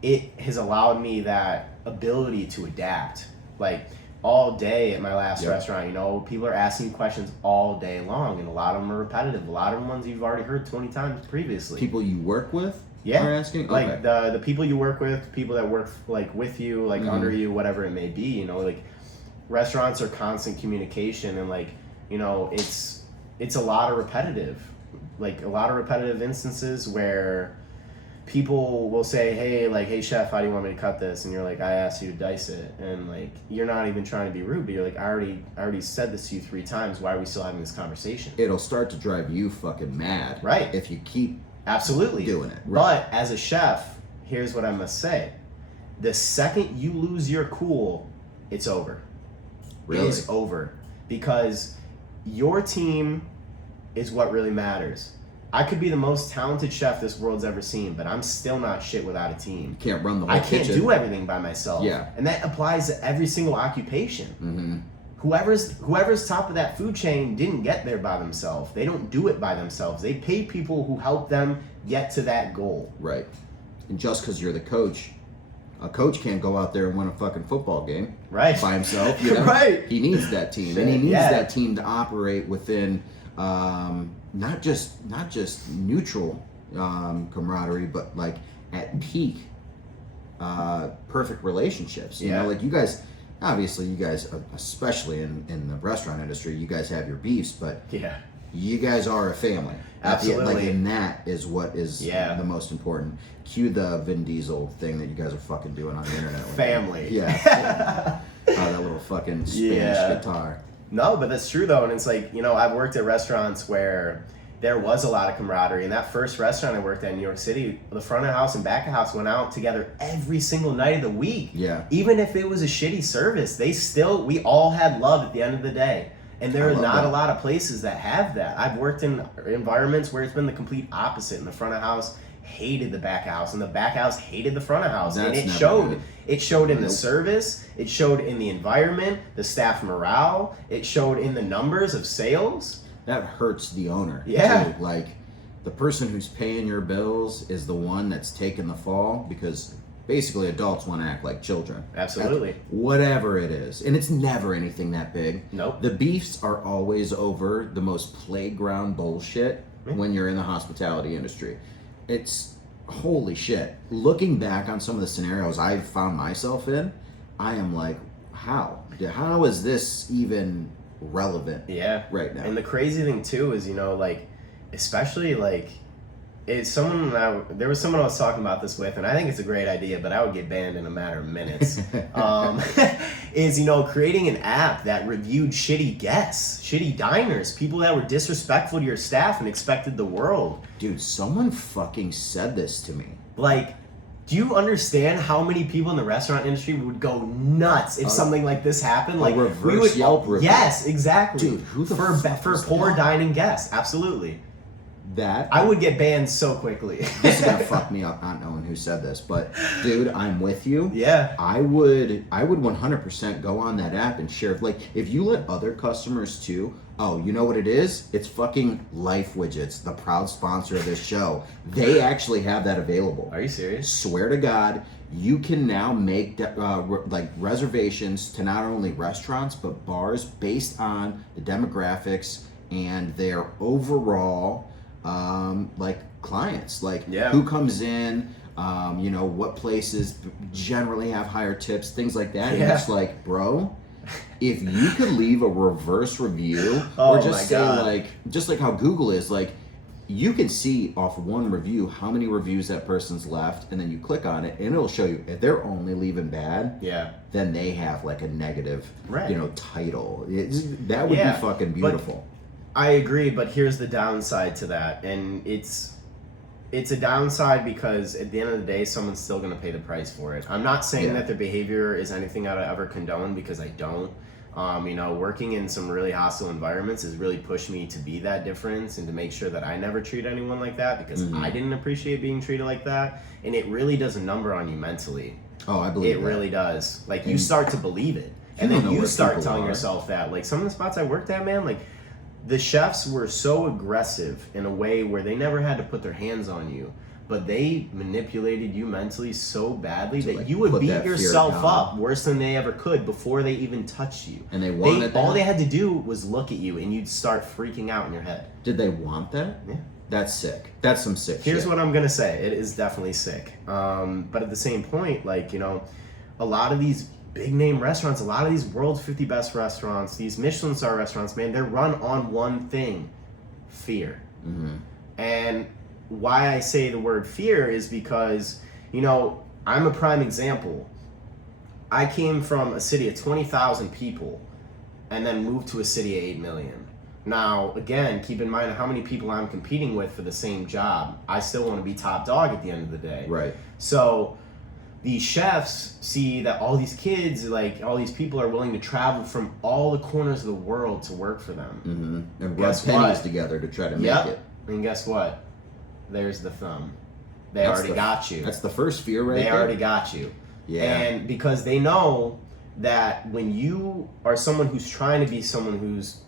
it has allowed me that ability to adapt. Like, all day at my last restaurant, people are asking questions all day long, and a lot of them are repetitive. A lot of them ones you've already heard 20 times previously. People you work with are asking? Like, okay. the people you work with, people that work like with you, like under you, whatever it may be, like restaurants are constant communication, and like, it's a lot of repetitive instances where people will say, hey chef, how do you want me to cut this? And you're like, I asked you to dice it. And like, you're not even trying to be rude, but you're like, I already said this to you 3 times. Why are we still having this conversation? It'll start to drive you fucking mad. Right. If you keep absolutely doing it. Right. But as a chef, here's what I must say. The second you lose your cool, it's over. Really? It is over. Because your team is what really matters. I could be the most talented chef this world's ever seen, but I'm still not shit without a team. You can't run the whole kitchen. I can't do everything by myself. Yeah. And that applies to every single occupation. whoever's top of that food chain didn't get there by themselves. They don't do it by themselves. They pay people who help them get to that goal. Right. And just because you're the coach, a coach can't go out there and win a fucking football game right by himself. You know? Right. He needs that team, and he needs that team to operate within not just neutral camaraderie, but like at peak perfect relationships. You know, like you guys. Obviously, you guys, especially in the restaurant industry, you guys have your beefs, but you guys are a family. Absolutely. And that is what is the most important. Cue the Vin Diesel thing that you guys are fucking doing on the internet. Family. Yeah. That little fucking Spanish guitar. No, but that's true, though. And it's like, you know, I've worked at restaurants where there was a lot of camaraderie. And that first restaurant I worked at in New York City, the front of house and back of house went out together every single night of the week. Yeah. Even if it was a shitty service, we all had love at the end of the day. And there are not a lot of places that have that. I've worked in environments where it's been the complete opposite. And the front of house hated the back of house, and the back of house hated the front of house. That's and it showed. Good. It showed in the service. It showed in the environment, the staff morale. It showed in the numbers of sales. That hurts the owner. Yeah. Too. Like, the person who's paying your bills is the one that's taking the fall, because basically adults want to act like children. Absolutely. Whatever it is. And it's never anything that big. Nope. The beefs are always over the most playground bullshit when you're in the hospitality industry. It's holy shit. Looking back on some of the scenarios I've found myself in, I am like, how is this even relevant right now? And the crazy thing too is, you know, like, especially like, there was someone I was talking about this with, and I think it's a great idea, but I would get banned in a matter of minutes. Is, you know, creating an app that reviewed shitty guests, shitty diners, people that were disrespectful to your staff and expected the world. Dude, someone fucking said this to me. Like, do you understand how many people in the restaurant industry would go nuts if something like this happened? Like, reverse Yelp review. Yes, exactly. Dude, who the for poor dining guests, absolutely. That I would get banned so quickly. This is gonna fuck me up not knowing who said this, but dude, I'm with you. Yeah. I would 100% go on that app and share. Like, if you let other customers too. Oh, you know what it is? It's fucking Life Widgets, the proud sponsor of this show. They actually have that available. Are you serious? Swear to God, you can now make like reservations to not only restaurants but bars based on the demographics and their overall like clients, like who comes in, you know, what places generally have higher tips, things like that. And it's like, bro, if you could leave a reverse review or just say like, just like how Google is, like, you can see off one review how many reviews that person's left, and then you click on it and it'll show you if they're only leaving bad, then they have like a negative, you know, title. That would be fucking beautiful. I agree, but here's the downside to that, and it's a downside because at the end of the day, someone's still going to pay the price for it. I'm not saying that their behavior is anything I would ever condone, because I don't. You know, working in some really hostile environments has really pushed me to be that difference and to make sure that I never treat anyone like that, because I didn't appreciate being treated like that, and it really does a number on you mentally. Oh, I believe it really does. Like, you start to believe it, and then you start telling yourself that. Like, some of the spots I worked at, man, like, the chefs were so aggressive in a way where they never had to put their hands on you, but they manipulated you mentally so badly that like you would beat yourself up worse than they ever could before they even touched you. And they wanted that? All they had to do was look at you, and you'd start freaking out in your head. Did they want that? Yeah. That's sick. That's some sick shit. Here's what I'm going to say. It is definitely sick. But at the same point, like, you know, a lot of these big name restaurants, a lot of these world's 50 best restaurants, these Michelin star restaurants, man, they're run on one thing: fear. And why I say the word fear is because, you know, I'm a prime example. I came from a city of 20,000 people and then moved to a city of 8 million. Now, again, keep in mind how many people I'm competing with for the same job. I still want to be top dog at the end of the day. Right. So these chefs see that all these kids, like all these people, are willing to travel from all the corners of the world to work for them. And rub pennies together to try to make it. And guess what? There's the thumb. They already got you. That's the first fear right there. They already got you. Yeah. And because they know that when you are someone who's trying to be someone who's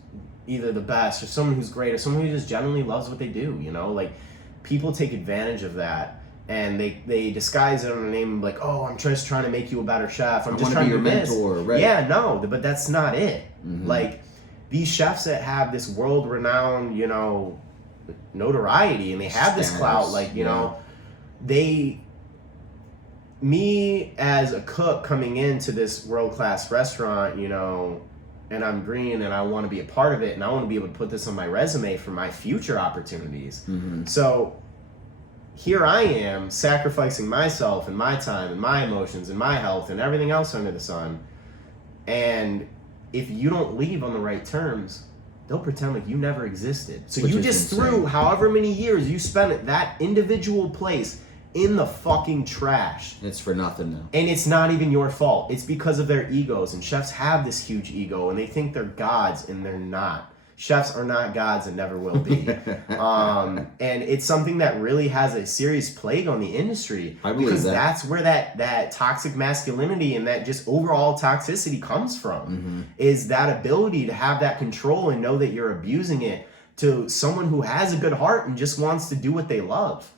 either the best or someone who's great or someone who just genuinely loves what they do, you know, like people take advantage of that. And they disguise it under the name of like, oh, I'm just trying to make you a better chef. I'm just trying to be your mentor, right? Yeah, no, but that's not it. Like these chefs that have this world-renowned, you know, notoriety and they have this clout, like, you know, me as a cook coming into this world-class restaurant, you know, and I'm green and I want to be a part of it and I want to be able to put this on my resume for my future opportunities. So here I am sacrificing myself and my time and my emotions and my health and everything else under the sun. And if you don't leave on the right terms, they'll pretend like you never existed. So you just threw however many years you spent at that individual place in the fucking trash. It's for nothing now. And it's not even your fault. It's because of their egos. And chefs have this huge ego and they think they're gods and they're not. Chefs are not gods and never will be. And it's something that really has a serious plague on the industry. I believe because that. That's where that toxic masculinity and that just overall toxicity comes from. Is that ability to have that control and know that you're abusing it to someone who has a good heart and just wants to do what they love.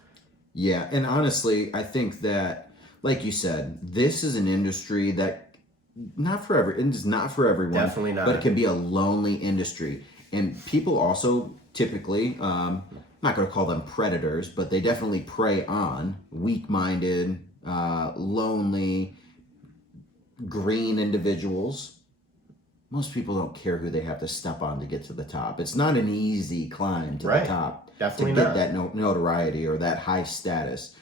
Yeah, and honestly, I think that, like you said, this is an industry that it's not for everyone. Definitely not. But it can be a lonely industry. And people also typically, I'm not going to call them predators, but they definitely prey on weak-minded, lonely, green individuals. Most people don't care who they have to step on to get to the top. It's not an easy climb to the top. Definitely to get not. that notoriety or that high status.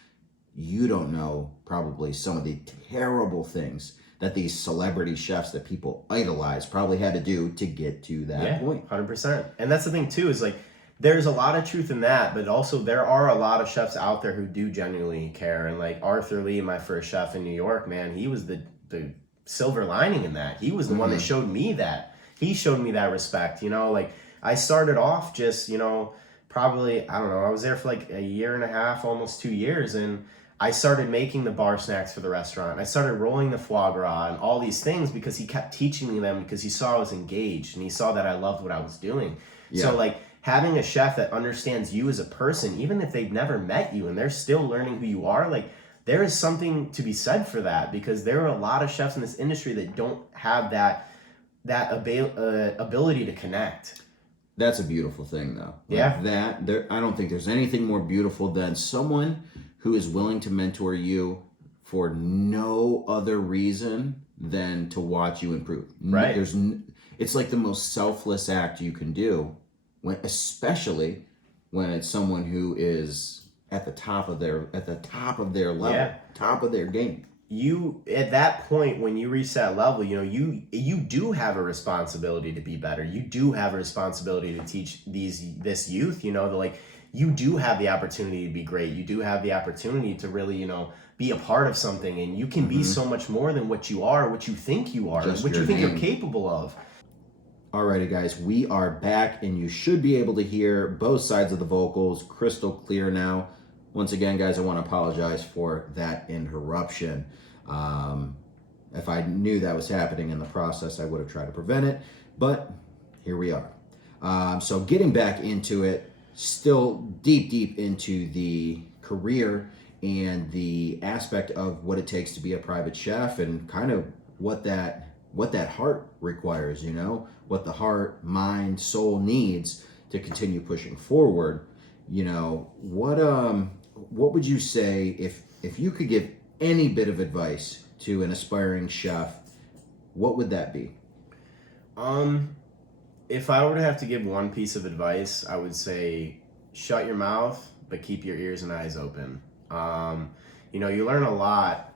You don't know probably some of the terrible things that these celebrity chefs that people idolize probably had to do to get to that point. 100%. And that's the thing too, is like, there's a lot of truth in that, but also there are a lot of chefs out there who do genuinely care. And like Arthur Lee, my first chef in New York, man, he was the silver lining in that. He was the one that showed me that. He showed me that respect, you know, like I started off just, you know, probably, I don't know, I was there for like a year and a half, almost 2 years. And I started making the bar snacks for the restaurant. I started rolling the foie gras and all these things because he kept teaching me them because he saw I was engaged and he saw that I loved what I was doing. Yeah. So like having a chef that understands you as a person, even if they've never met you and they're still learning who you are, like there is something to be said for that because there are a lot of chefs in this industry that don't have that ability to connect. That's a beautiful thing though. Yeah. I don't think there's anything more beautiful than someone who is willing to mentor you for no other reason than to watch you improve. Right. It's like the most selfless act you can do, especially when it's someone who is at the top of their level, top of their game. You at that point when you reach that level, you know, you do have a responsibility to be better. You do have a responsibility to teach this youth, you know, you do have the opportunity to be great. You do have the opportunity to really, you know, be a part of something. And you can be so much more than what you are, what you think you are, what you think you're capable of. Alrighty, guys, we are back, and you should be able to hear both sides of the vocals crystal clear now. Once again, guys, I want to apologize for that interruption. If I knew that was happening in the process, I would have tried to prevent it. But here we are. So getting back into it, still deep into the career and the aspect of what it takes to be a private chef and kind of what that heart requires, you know, what the heart, mind, soul needs to continue pushing forward. You know, what would you say if you could give any bit of advice to an aspiring chef, what would that be? If I were to have to give one piece of advice, I would say shut your mouth, but keep your ears and eyes open. You know, you learn a lot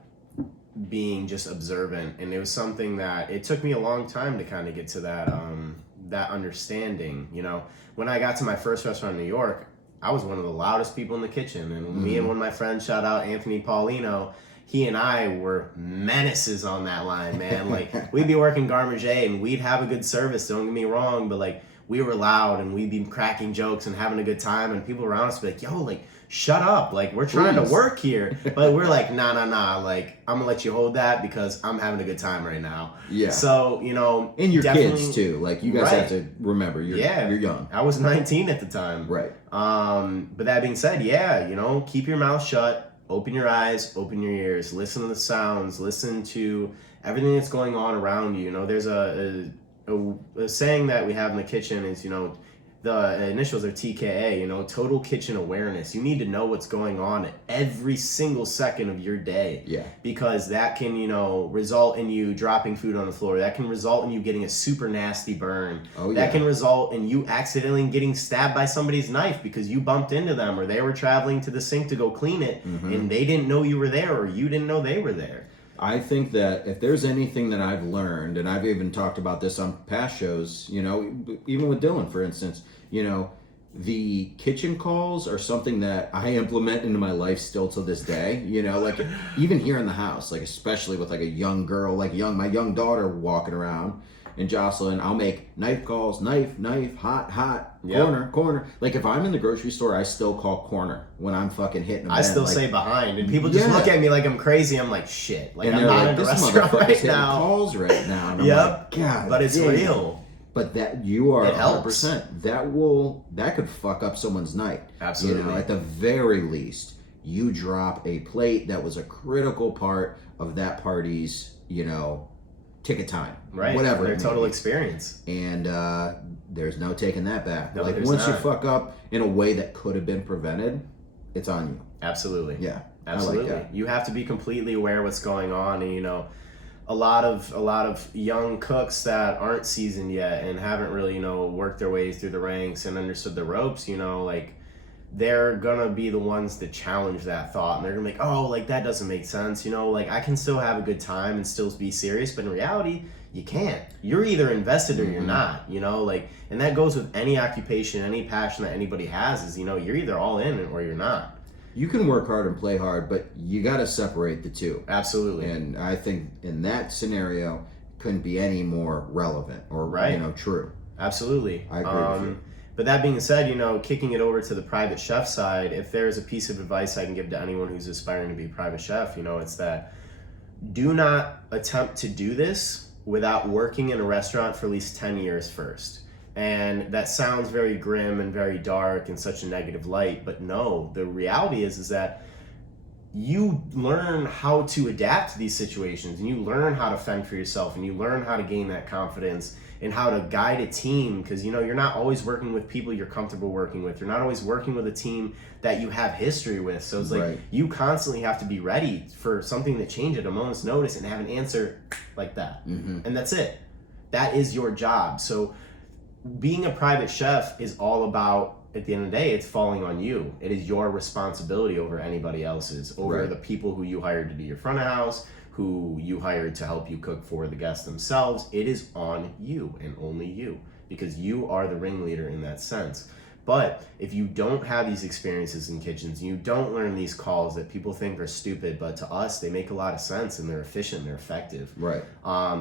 being just observant, and it was something that it took me a long time to kind of get to that understanding. You know, when I got to my first restaurant in New York, I was one of the loudest people in the kitchen, and me and one of my friends, shout out Anthony Paulino, he and I were menaces on that line, man. Like, we'd be working garde manger and we'd have a good service, don't get me wrong, but like, we were loud and we'd be cracking jokes and having a good time, and people around us would be like, yo, like, shut up, like, we're trying to work here. But we're like, nah, like, I'm gonna let you hold that because I'm having a good time right now. Yeah. So, you know, and your kids too, like, you guys have to remember, you're young. I was 19 at the time. Right. But that being said, yeah, you know, keep your mouth shut, open your eyes, open your ears, listen to the sounds, listen to everything that's going on around you. You know, there's a saying that we have in the kitchen is, you know, the initials are TKA, you know, total kitchen awareness. You need to know what's going on every single second of your day. Yeah. Because that can, you know, result in you dropping food on the floor. That can result in you getting a super nasty burn. Oh, yeah. That can result in you accidentally getting stabbed by somebody's knife because you bumped into them, or they were traveling to the sink to go clean it, and they didn't know you were there, or you didn't know they were there. I think that if there's anything that I've learned, and I've even talked about this on past shows, you know, even with Dylan, for instance, you know, the kitchen calls are something that I implement into my life still to this day. You know, like, even here in the house, like, especially with like a young girl, like my young daughter walking around, and Jocelyn, I'll make knife calls, knife, hot, corner. Like, if I'm in the grocery store, I still call corner when I'm fucking hitting a I still like, say behind, and people just look at me like I'm crazy. I'm like, shit. Like, and I'm not like, in a this restaurant right now. Calls right now. And I'm like, God, but it's real. But that you are 100%. That could fuck up someone's night. Absolutely. You know, at the very least, you drop a plate that was a critical part of that party's, you know, ticket time. Right. Whatever. Their total experience. And there's no taking that back. No, like, once you fuck up in a way that could have been prevented, it's on you. Absolutely. Yeah. Absolutely. I like that. You have to be completely aware of what's going on, and, you know, a lot of young cooks that aren't seasoned yet and haven't really, you know, worked their ways through the ranks and understood the ropes, you know, like, they're gonna be the ones that challenge that thought, and they're gonna be like, oh, like, that doesn't make sense, you know, like, I can still have a good time and still be serious, but in reality, you can't. You're either invested or you're not, you know, like, and that goes with any occupation, any passion that anybody has, is, you know, you're either all in or you're not. You can work hard and play hard, but you got to separate the two. Absolutely. And I think in that scenario, couldn't be any more relevant or, you know, true. Absolutely. I agree with you. But that being said, you know, kicking it over to the private chef side, if there's a piece of advice I can give to anyone who's aspiring to be a private chef, you know, it's that do not attempt to do this without working in a restaurant for at least 10 years first. And that sounds very grim and very dark and such a negative light, but no, the reality is that you learn how to adapt to these situations, and you learn how to fend for yourself, and you learn how to gain that confidence and how to guide a team, because, you know, you're not always working with people you're comfortable working with. You're not always working with a team that you have history with. So it's like you constantly have to be ready for something to change at a moment's notice and have an answer like that. And that's it. That is your job. So being a private chef is all about, at the end of the day, it's falling on you. It is your responsibility over anybody else's, over the people who you hired to do your front of house, who you hired to help you cook for the guests themselves. It is on you and only you, because you are the ringleader in that sense. But if you don't have these experiences in kitchens, you don't learn these calls that people think are stupid, but to us, they make a lot of sense and they're efficient and they're effective. Right.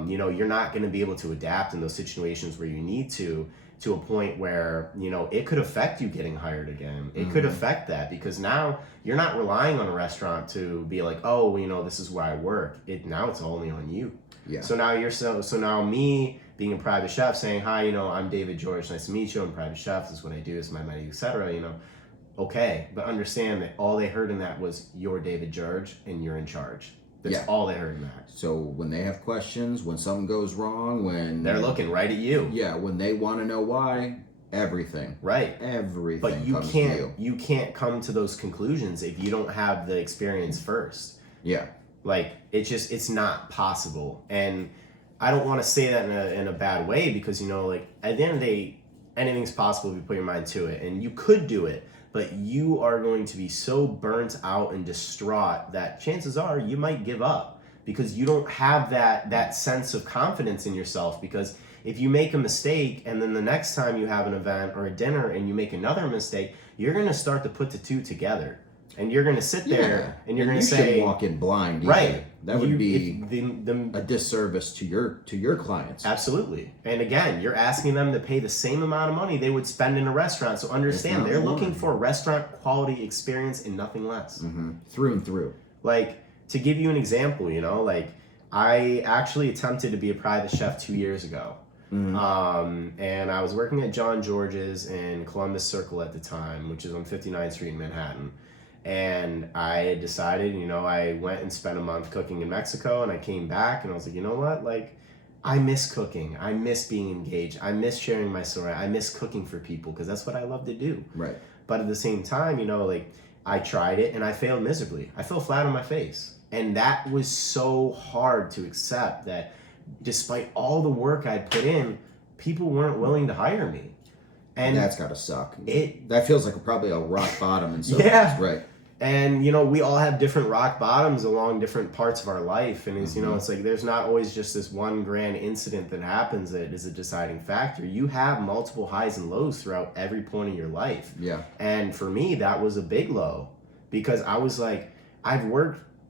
You know, you're not going to be able to adapt in those situations where you need to a point where, you know, it could affect you getting hired again. It could affect that, because now you're not relying on a restaurant to be like, oh, well, you know, this is where I work. Now it's only on you. Yeah. So now so now me being a private chef saying, hi, you know, I'm David George, nice to meet you, I'm a private chef, this is what I do, this is my menu, etc. You know, okay, but understand that all they heard in that was you're David George and you're in charge. That's all they heard in that. So when they have questions, when something goes wrong, when they're looking right at you. Yeah, when they want to know why, everything. Right. Everything. But comes to you can't come to those conclusions if you don't have the experience first. Yeah. Like, it's not possible. And I don't want to say that in a bad way, because, you know, like, at the end of the day, anything's possible if you put your mind to it, and you could do it. But you are going to be so burnt out and distraught that chances are you might give up, because you don't have that sense of confidence in yourself. Because if you make a mistake and then the next time you have an event or a dinner and you make another mistake, you're going to start to put the two together. And you're going to sit there and you're going to say... You shouldn't walk in blind either. Right. That would be a disservice to your clients. Absolutely. And again, you're asking them to pay the same amount of money they would spend in a restaurant. So understand, they're looking for a restaurant quality experience and nothing less. Mm-hmm. Through and through. Like, to give you an example, you know, like, I actually attempted to be a private chef 2 years ago. Mm-hmm. And I was working at John George's in Columbus Circle at the time, which is on 59th Street in Manhattan. And I decided, you know, I went and spent a month cooking in Mexico, and I came back and I was like, you know what? Like, I miss cooking. I miss being engaged. I miss sharing my story. I miss cooking for people because that's what I love to do. Right. But at the same time, you know, like, I tried it and I failed miserably. I fell flat on my face. And that was so hard to accept, that despite all the work I'd put in, people weren't willing to hire me. And that's gotta suck. That feels like probably a rock bottom in some ways, right? And, you know, we all have different rock bottoms along different parts of our life. And, you know, it's like there's not always just this one grand incident that happens that is a deciding factor. You have multiple highs and lows throughout every point of your life. Yeah. And for me, that was a big low, because I was like,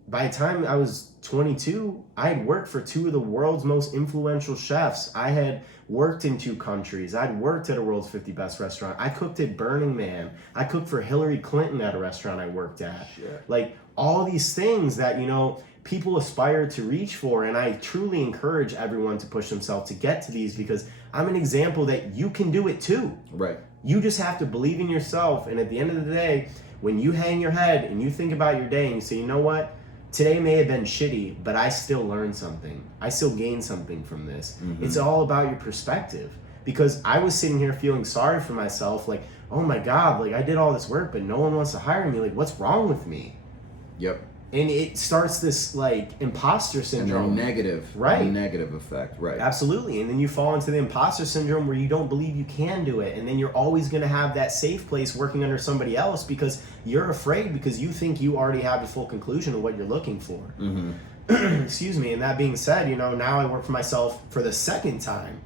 by the time I was 22, I had worked for two of the world's most influential chefs. I had worked in 2 countries. I'd worked at a world's 50 best restaurant. I cooked at Burning Man. I cooked for Hillary Clinton at a restaurant I worked at. Sure. Like, all these things that, you know, people aspire to reach for. And I truly encourage everyone to push themselves to get to these, because I'm an example that you can do it too. Right. You just have to believe in yourself. And at the end of the day, when you hang your head and you think about your day and you say, you know what? Today may have been shitty, but I still learned something. I still gained something from this. Mm-hmm. It's all about your perspective. Because I was sitting here feeling sorry for myself, like, oh my God, like, I did all this work, but no one wants to hire me. Like, what's wrong with me? Yep. And it starts this, like, imposter syndrome. And negative effect, right. Absolutely. And then you fall into the imposter syndrome where you don't believe you can do it. And then you're always going to have that safe place working under somebody else because you're afraid, because you think you already have the full conclusion of what you're looking for. Mm-hmm. Excuse me. And that being said, you know, now I work for myself for the second time.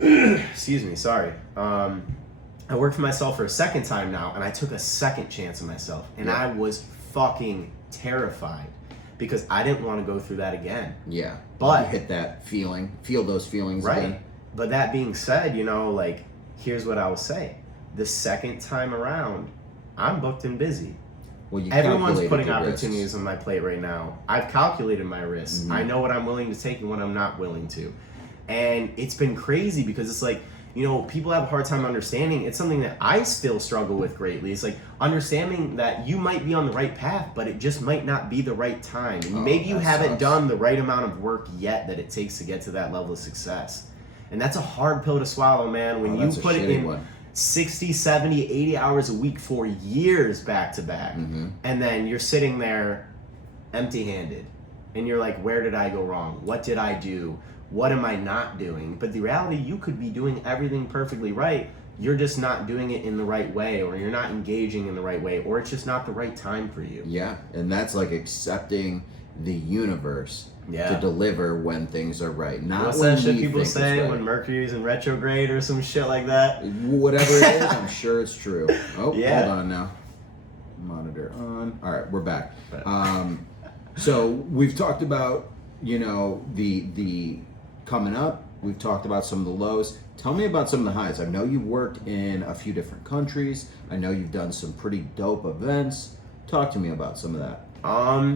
Excuse me. Sorry. I work for myself for a second time now, and I took a second chance on myself. And I was fucking terrified because I didn't want to go through that again. Yeah. But you hit that feeling, feel those feelings right. again. But that being said, you know, like, here's what I will say. The second time around, I'm booked and busy. Well, everyone's putting opportunities on my plate right now. I've calculated my risks. Mm-hmm. I know what I'm willing to take and what I'm not willing to. And it's been crazy because it's like, you know, people have a hard time understanding. It's something that I still struggle with greatly. It's like understanding that you might be on the right path, but it just might not be the right time. And maybe you haven't done the right amount of work yet that it takes to get to that level of success. And that's a hard pill to swallow, man. When you put it in 60, 70, 80 hours a week for years back to back, and then you're sitting there empty-handed. And you're like, where did I go wrong? What did I do? What am I not doing? But the reality, you could be doing everything perfectly right. You're just not doing it in the right way, or you're not engaging in the right way, or it's just not the right time for you. Yeah, and that's like accepting the universe to deliver when things are right. Not what's when that shit people say when Mercury's in retrograde or some shit like that? Whatever it is, I'm sure it's true. Oh, hold on now. Monitor on. All right, we're back. So we've talked about, you know, the coming up. We've talked about some of the lows. Tell me about some of the highs. I know you've worked in a few different countries. I know you've done some pretty dope events. Talk to me about some of that.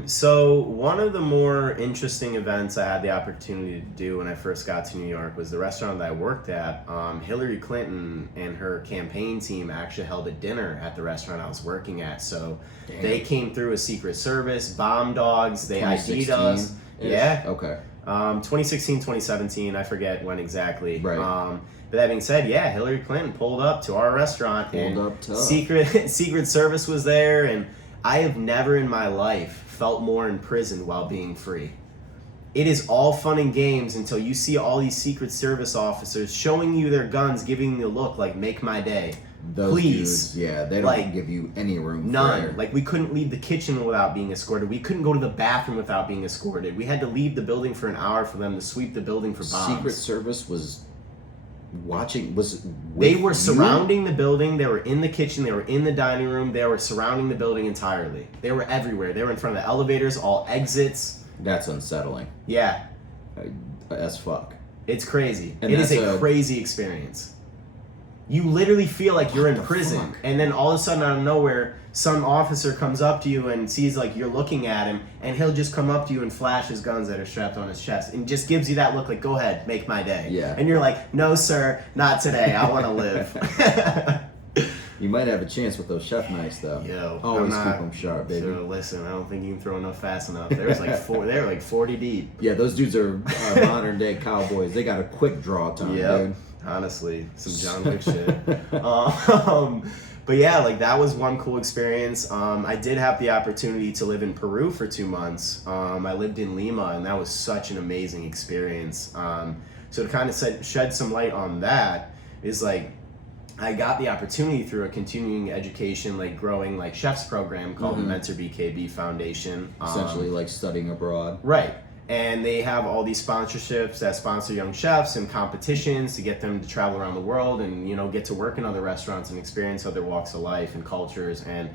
So one of the more interesting events I had the opportunity to do when I first got to New York was the restaurant that I worked at. Hillary Clinton and her campaign team actually held a dinner at the restaurant I was working at. So they came through as Secret Service, bomb dogs, they ID'd us. Yeah. Okay. 2016, 2017, I forget when exactly. Right. But that being said, yeah, Hillary Clinton pulled up to our restaurant. Pulled up tough. Secret Service was there, and I have never in my life felt more in prison while being free. It is all fun and games until you see all these Secret Service officers showing you their guns, giving you a look like, make my day. Those Please. Dudes, they don't give you any room. None. Like, we couldn't leave the kitchen without being escorted. We couldn't go to the bathroom without being escorted. We had to leave the building for an hour for them to sweep the building for bombs. Secret Service was watching was they were surrounding the building. They were in the kitchen. They were in the dining room. They were surrounding the building entirely. They were everywhere. They were in front of the elevators, all exits. That's unsettling. Yeah, As fuck. it's crazy. And it is a crazy experience. You literally feel like you're in prison, and then all of a sudden, out of nowhere, some officer comes up to you and sees like you're looking at him, and he'll just come up to you and flash his guns that are strapped on his chest, and just gives you that look like, "Go ahead, make my day." Yeah. And you're like, "No, sir, not today. I want to live." You might have a chance with those chef knives, though. Yo, always keep them sharp, baby. So listen, I don't think you can throw enough fast enough. There was like they were like 40 deep. Yeah, those dudes are modern day cowboys. They got a quick draw time, dude. Honestly, some John Wick shit. But yeah, like that was one cool experience. I did have the opportunity to live in Peru for 2 months. I lived in Lima, and that was such an amazing experience. So to kind of shed some light on that is like, I got the opportunity through a continuing education, like growing like chefs program called the Mentor BKB Foundation. Essentially like studying abroad. Right. And they have all these sponsorships that sponsor young chefs and competitions to get them to travel around the world and, you know, get to work in other restaurants and experience other walks of life and cultures and,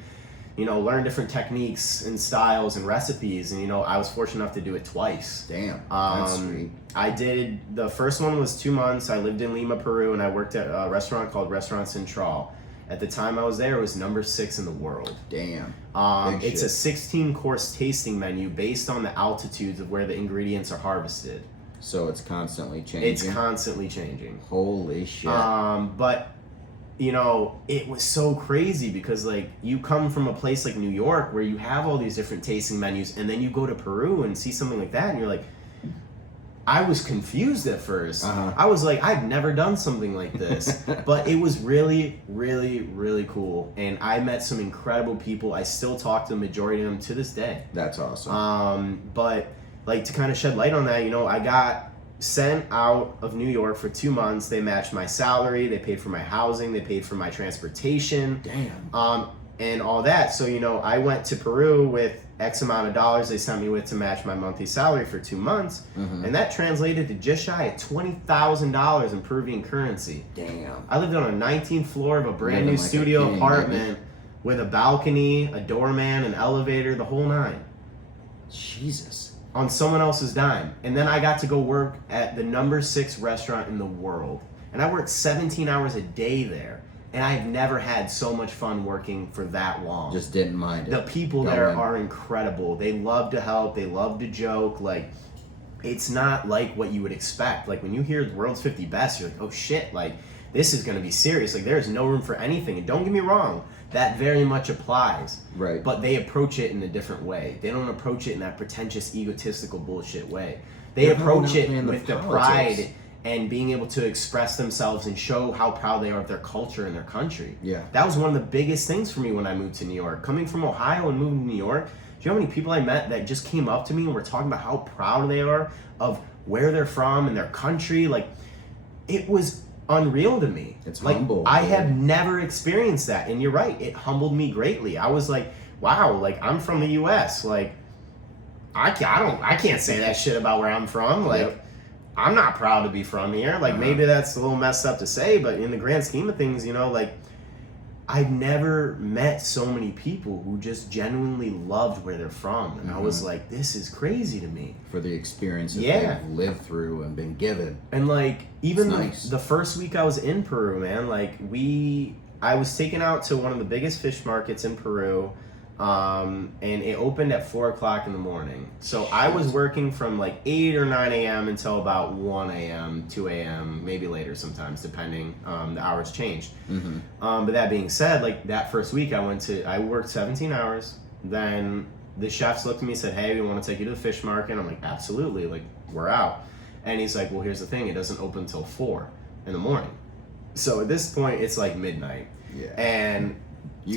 you know, learn different techniques and styles and recipes. And, you know, I was fortunate enough to do it twice. Damn, that's sweet. I did, the first one was 2 months. I lived in Lima, Peru, and I worked at a restaurant called Restaurant Central. At the time I was there, it was number 6 in the world. Damn. It's a 16-course tasting menu based on the altitudes of where the ingredients are harvested. So it's constantly changing. It's constantly changing. Holy shit. But you know, it was so crazy because like you come from a place like New York where you have all these different tasting menus, and then you go to Peru and see something like that, and you're like, I was confused at first. I was like, I've never done something like this. But it was really, really, really cool. And I met some incredible people. I still talk to the majority of them to this day. That's awesome. But like to kind of shed light on that, you know, I got sent out of New York for 2 months. They matched my salary. They paid for my housing. They paid for my transportation. Damn. And all that. So, you know, I went to Peru with X amount of dollars they sent me with to match my monthly salary for 2 months. And that translated to just shy of $20,000 in Peruvian currency. Damn. I lived on a 19th floor of a brand new studio apartment with a balcony, a doorman, an elevator, the whole nine. Jesus. On someone else's dime. And then I got to go work at the number 6 restaurant in the world. And I worked 17 hours a day there. And I've never had so much fun working for that long. Just didn't mind it. The people there are incredible. They love to help. They love to joke. Like, it's not like what you would expect. Like, when you hear the world's 50 best, you're like, oh shit, like, this is going to be serious. Like, there's no room for anything. And don't get me wrong, that very much applies. Right. But they approach it in a different way. They don't approach it in that pretentious, egotistical bullshit way. They approach it with the pride and being able to express themselves and show how proud they are of their culture and their country. Yeah. That was one of the biggest things for me when I moved to New York. Coming from Ohio and moving to New York, do you know how many people I met that just came up to me and were talking about how proud they are of where they're from and their country? Like, it was unreal to me. It's like, humble. I have never experienced that. And you're right, it humbled me greatly. I was like, wow, like, I'm from the US. Like, I can't say that shit about where I'm from. Like, I'm not proud to be from here. Like, maybe that's a little messed up to say, but in the grand scheme of things, you know, like, I've never met so many people who just genuinely loved where they're from. And I was like, this is crazy to me. For the experiences they've lived through and been given. And, like, even nice. the first week I was in Peru, man, like, I was taken out to one of the biggest fish markets in Peru. And it opened at 4 o'clock in the morning. So I was working from like 8 or 9 a.m. until about 1 a.m., 2 a.m., maybe later sometimes, depending. The hours changed. But that being said, like that first week I worked 17 hours. Then the chefs looked at me and said, hey, we want to take you to the fish market. I'm like, absolutely, like we're out. And he's like, well, here's the thing. It doesn't open until 4 in the morning. So at this point, it's like midnight. Yeah. And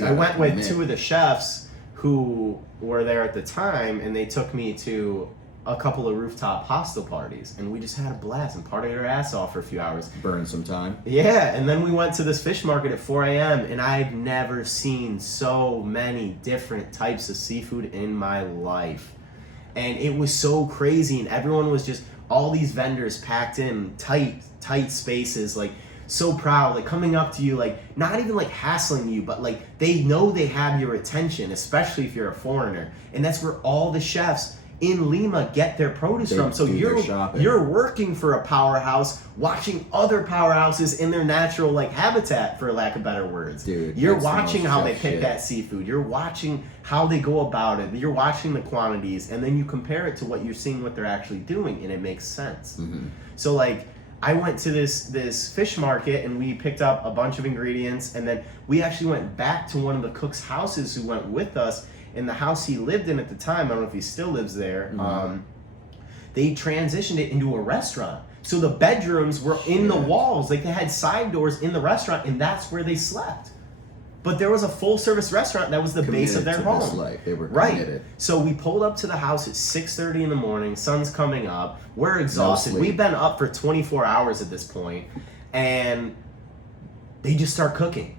I went with 2 of the chefs who were there at the time, and they took me to a couple of rooftop hostel parties, and we just had a blast and partied our ass off for a few hours. Burned some time. Yeah, and then we went to this fish market at 4 a.m., and I've never seen so many different types of seafood in my life. And it was so crazy, and everyone was just all these vendors packed in tight spaces, like so proud, like coming up to you, like not even like hassling you, but like they know they have your attention, especially if you're a foreigner. And that's where all the chefs in Lima get their produce from. So you're working for a powerhouse, watching other powerhouses in their natural like habitat, for lack of better words. Dude, you're watching how they pick that seafood. You're watching how they go about it. You're watching the quantities, and then you compare it to what you're seeing, what they're actually doing, and it makes sense. Mm-hmm. So like, I went to this fish market and we picked up a bunch of ingredients, and then we actually went back to one of the cook's houses who went with us. In the house he lived in at the time, I don't know if he still lives there, they transitioned it into a restaurant. So the bedrooms were in the walls, like they had side doors in the restaurant, and that's where they slept. But there was a full service restaurant that was the base of their home. This life. They were committed. So we pulled up to the house at 6:30 in the morning, sun's coming up, we're exhausted. No sleep. We've been up for 24 hours at this point, and they just start cooking.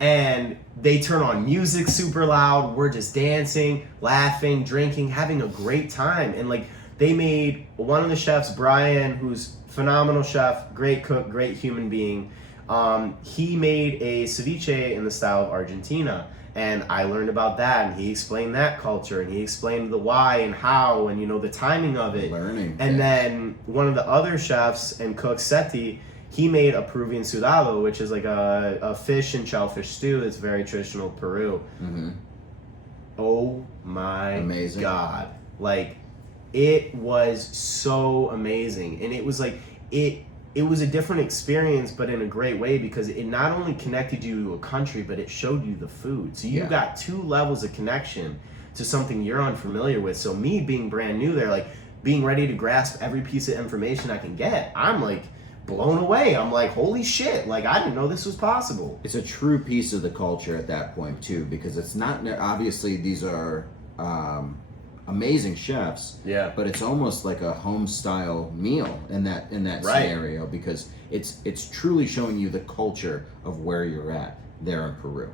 And they turn on music super loud. We're just dancing, laughing, drinking, having a great time. And like, they made one of the chefs, Brian, who's phenomenal chef, great cook, great human being. He made a ceviche in the style of Argentina. And I learned about that, and he explained that culture, and he explained the why and how, and the timing of it. Learning. And then one of the other chefs and cooks, Seti, he made a Peruvian sudado, which is like a fish and shellfish stew that's very traditional Peru. Mm-hmm. Oh my God. Like, it was so amazing. And it was like, it was a different experience, but in a great way, because it not only connected you to a country, but it showed you the food. So you got two levels of connection to something you're unfamiliar with. So me being brand new there, like being ready to grasp every piece of information I can get, I'm like, blown away. I'm like, holy shit, like I didn't know this was possible. It's a true piece of the culture at that point too, because it's not, obviously these are amazing chefs, but it's almost like a home style meal in that scenario, because it's truly showing you the culture of where you're at there in Peru.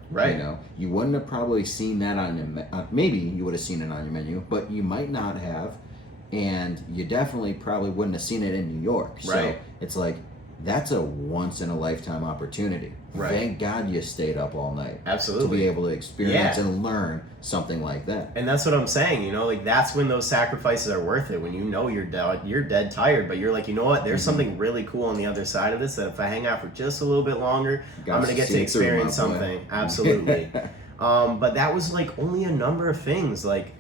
You wouldn't have probably seen that on your maybe you would have seen it on your menu, but you might not have. And you definitely probably wouldn't have seen it in New York. So it's like, that's a once in a lifetime opportunity. Thank God you stayed up all night. Absolutely. To be able to experience and learn something like that. And that's what I'm saying, like that's when those sacrifices are worth it. When you're dead tired, but you're like, you know what, there's something really cool on the other side of this that if I hang out for just a little bit longer, I'm going to get to experience something. Absolutely. But that was like only a number of things. Like,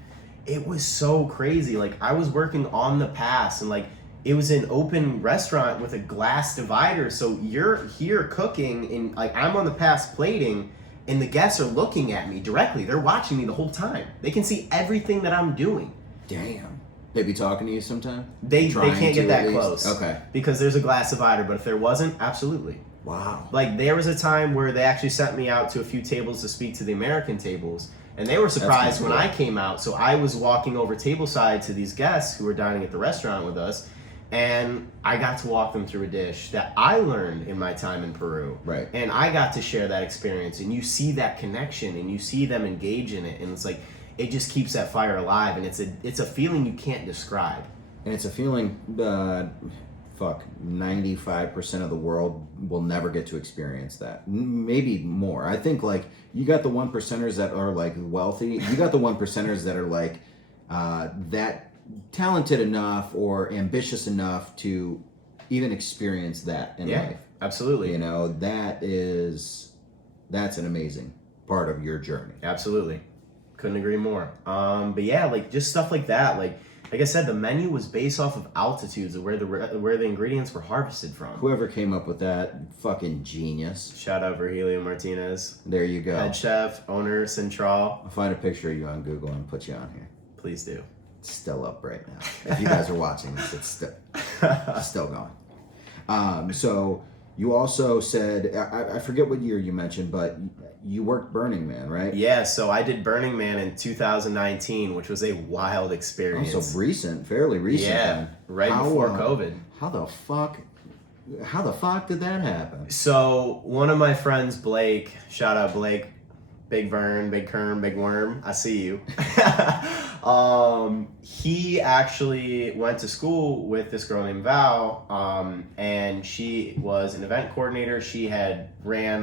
it was so crazy. Like, I was working on the pass, and like, it was an open restaurant with a glass divider. So you're here cooking, and like, I'm on the pass plating, and the guests are looking at me directly. They're watching me the whole time. They can see everything that I'm doing. Damn. They be talking to you sometime? They can't get that close. Okay. Because there's a glass divider, but if there wasn't, absolutely. Wow. Like, there was a time where they actually sent me out to a few tables to speak to the American tables. And they were surprised when I came out. So I was walking over tableside to these guests who were dining at the restaurant with us, and I got to walk them through a dish that I learned in my time in Peru. Right. And I got to share that experience, and you see that connection, and you see them engage in it, and it's like, it just keeps that fire alive, and it's a feeling you can't describe. And it's a feeling 95% of the world will never get to experience that. Maybe more. I think like you got the 1%ers that are like wealthy. You got the 1%ers that are like that talented enough or ambitious enough to even experience that in life. Absolutely. That's an amazing part of your journey. Absolutely. Couldn't agree more. But yeah, like just stuff like that. Like I said, the menu was based off of altitudes of where the ingredients were harvested from. Whoever came up with that, fucking genius. Shout out Virgilio Martinez. There you go. Head chef, owner, Central. I'll find a picture of you on Google and put you on here. Please do. It's still up right now. If you guys are watching this, it's still going. So you also said, I forget what year you mentioned, but you worked Burning Man, right? Yeah, so I did Burning Man in 2019, which was a wild experience. Oh, so recent, fairly recent. Yeah, then. right before COVID. How the fuck did that happen? So one of my friends, Blake, shout out Blake, Big Vern, Big Kern, Big Worm, I see you. He actually went to school with this girl named Val, and she was an event coordinator. She had ran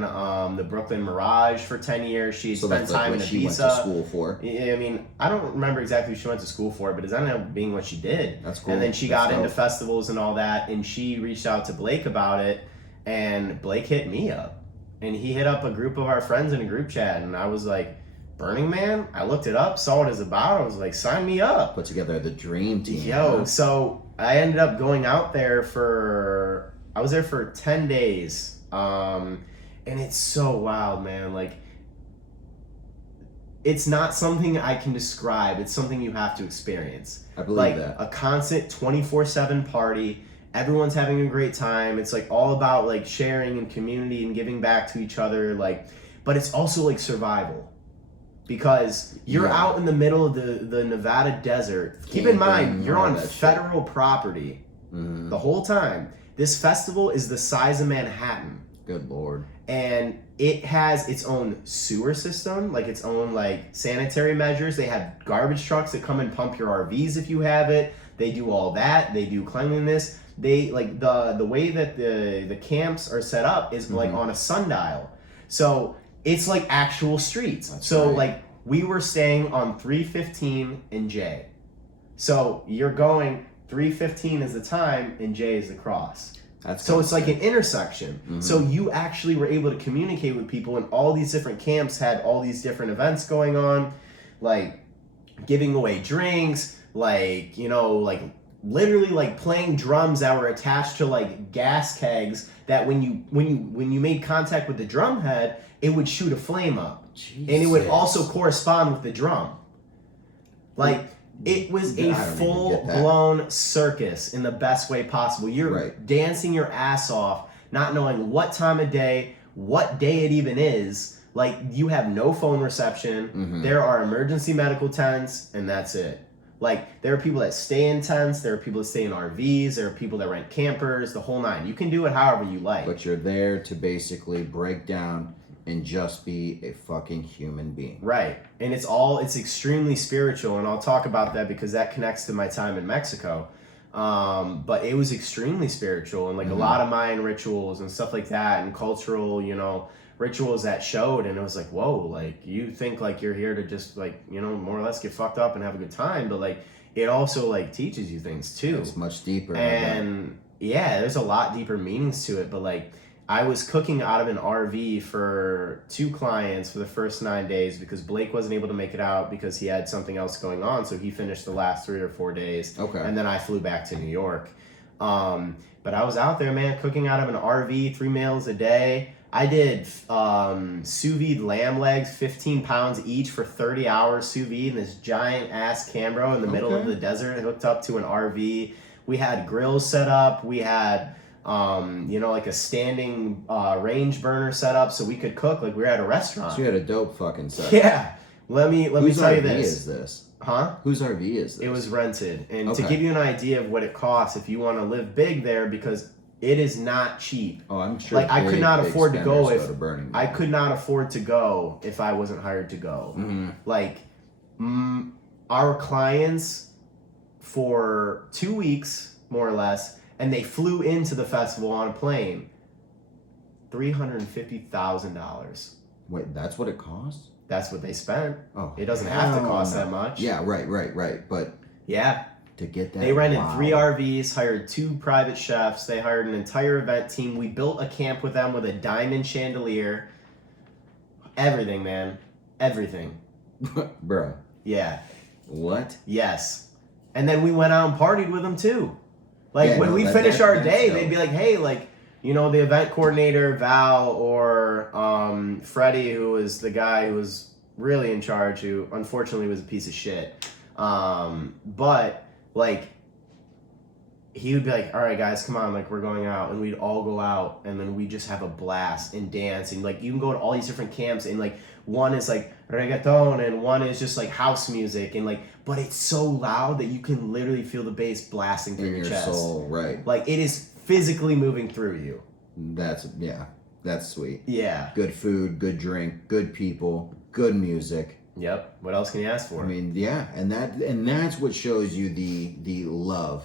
the Brooklyn Mirage for 10 years. She spent time in Ibiza. She went to school for. I mean, I don't remember exactly what she went to school for, but it ended up being what she did. That's cool. And then she got into festivals and all that, and she reached out to Blake about it, and Blake hit me up. And he hit up a group of our friends in a group chat, and I was like, Burning Man? I looked it up, saw what it's about. I was like, sign me up. Put together the dream team. So I ended up going out there I was there for 10 days. And it's so wild, man. Like, it's not something I can describe. It's something you have to experience. I believe that. A constant 24/7 party. Everyone's having a great time. It's like all about like sharing and community and giving back to each other. Like, but it's also like survival, because you're out in the middle of the Nevada desert. Keep in mind, you're on federal property the whole time. This festival is the size of Manhattan. Good Lord. And it has its own sewer system, like its own like sanitary measures. They have garbage trucks that come and pump your RVs if you have it. They do all that. They do cleanliness. They like the way that the camps are set up is like on a sundial, so it's like actual streets. Like we were staying on 315 and J, so you're going 315 is the time and J is the cross. So it's like an intersection. So you actually were able to communicate with people, and all these different camps had all these different events going on, like giving away drinks, like like literally like playing drums that were attached to like gas kegs that when you made contact with the drum head, it would shoot a flame up. Jesus. And it would also correspond with the drum. Like it was a full-blown circus in the best way possible. You're dancing your ass off, not knowing what time of day, what day it even is. Like you have no phone reception. There are emergency medical tents, and that's it. Like, there are people that stay in tents, there are people that stay in RVs, there are people that rent campers, the whole nine. You can do it however you like. But you're there to basically break down and just be a fucking human being. Right. And it's extremely spiritual, and I'll talk about that because that connects to my time in Mexico. But it was extremely spiritual, and like a lot of Mayan rituals and stuff like that, and cultural, rituals that showed, and it was like, whoa, like you think like you're here to just like more or less get fucked up and have a good time, but like it also like teaches you things too. It's much deeper. And there's a lot deeper meanings to it. But like I was cooking out of an RV for 2 clients for the first 9 days because Blake wasn't able to make it out because he had something else going on, so he finished the last 3 or 4 days. And then I flew back to New York. But I was out there, man, cooking out of an RV, 3 meals a day. I did sous vide lamb legs, 15 pounds each for 30 hours sous vide in this giant ass Cambro in the middle of the desert, hooked up to an RV. We had grills set up. We had, like a standing range burner set up so we could cook like we were at a restaurant. So you had a dope fucking set. Yeah. Let me tell you this. Whose RV is this? Huh? Whose RV is this? It was rented. And to give you an idea of what it costs if you want to live big there, because it is not cheap. Oh, I'm sure. Like I could not afford to go if I wasn't hired to go. Like our clients for 2 weeks, more or less, and they flew into the festival on a plane. $350,000. Wait, that's what it costs? That's what they spent. Oh, it doesn't have to cost that much. Yeah, right. But yeah. To get that, they rented 3 RVs, hired 2 private chefs. They hired an entire event team. We built a camp with them with a diamond chandelier. Everything, man. Everything. Bro. Yeah. What? Yes. And then we went out and partied with them too. Like when we finish our day, they'd be like, hey, like, the event coordinator, Val, or Freddie, who was the guy who was really in charge, who unfortunately was a piece of shit. But like he would be like, all right guys, come on, like we're going out, and we'd all go out, and then we just have a blast and dance, and like you can go to all these different camps, and like one is like reggaeton and one is just like house music, and like but it's so loud that you can literally feel the bass blasting through your chest. Soul, right. Like it is physically moving through you. That's That's sweet. Yeah. Good food, good drink, good people, good music. Yep. What else can you ask for? I mean, yeah, and that's what shows you the love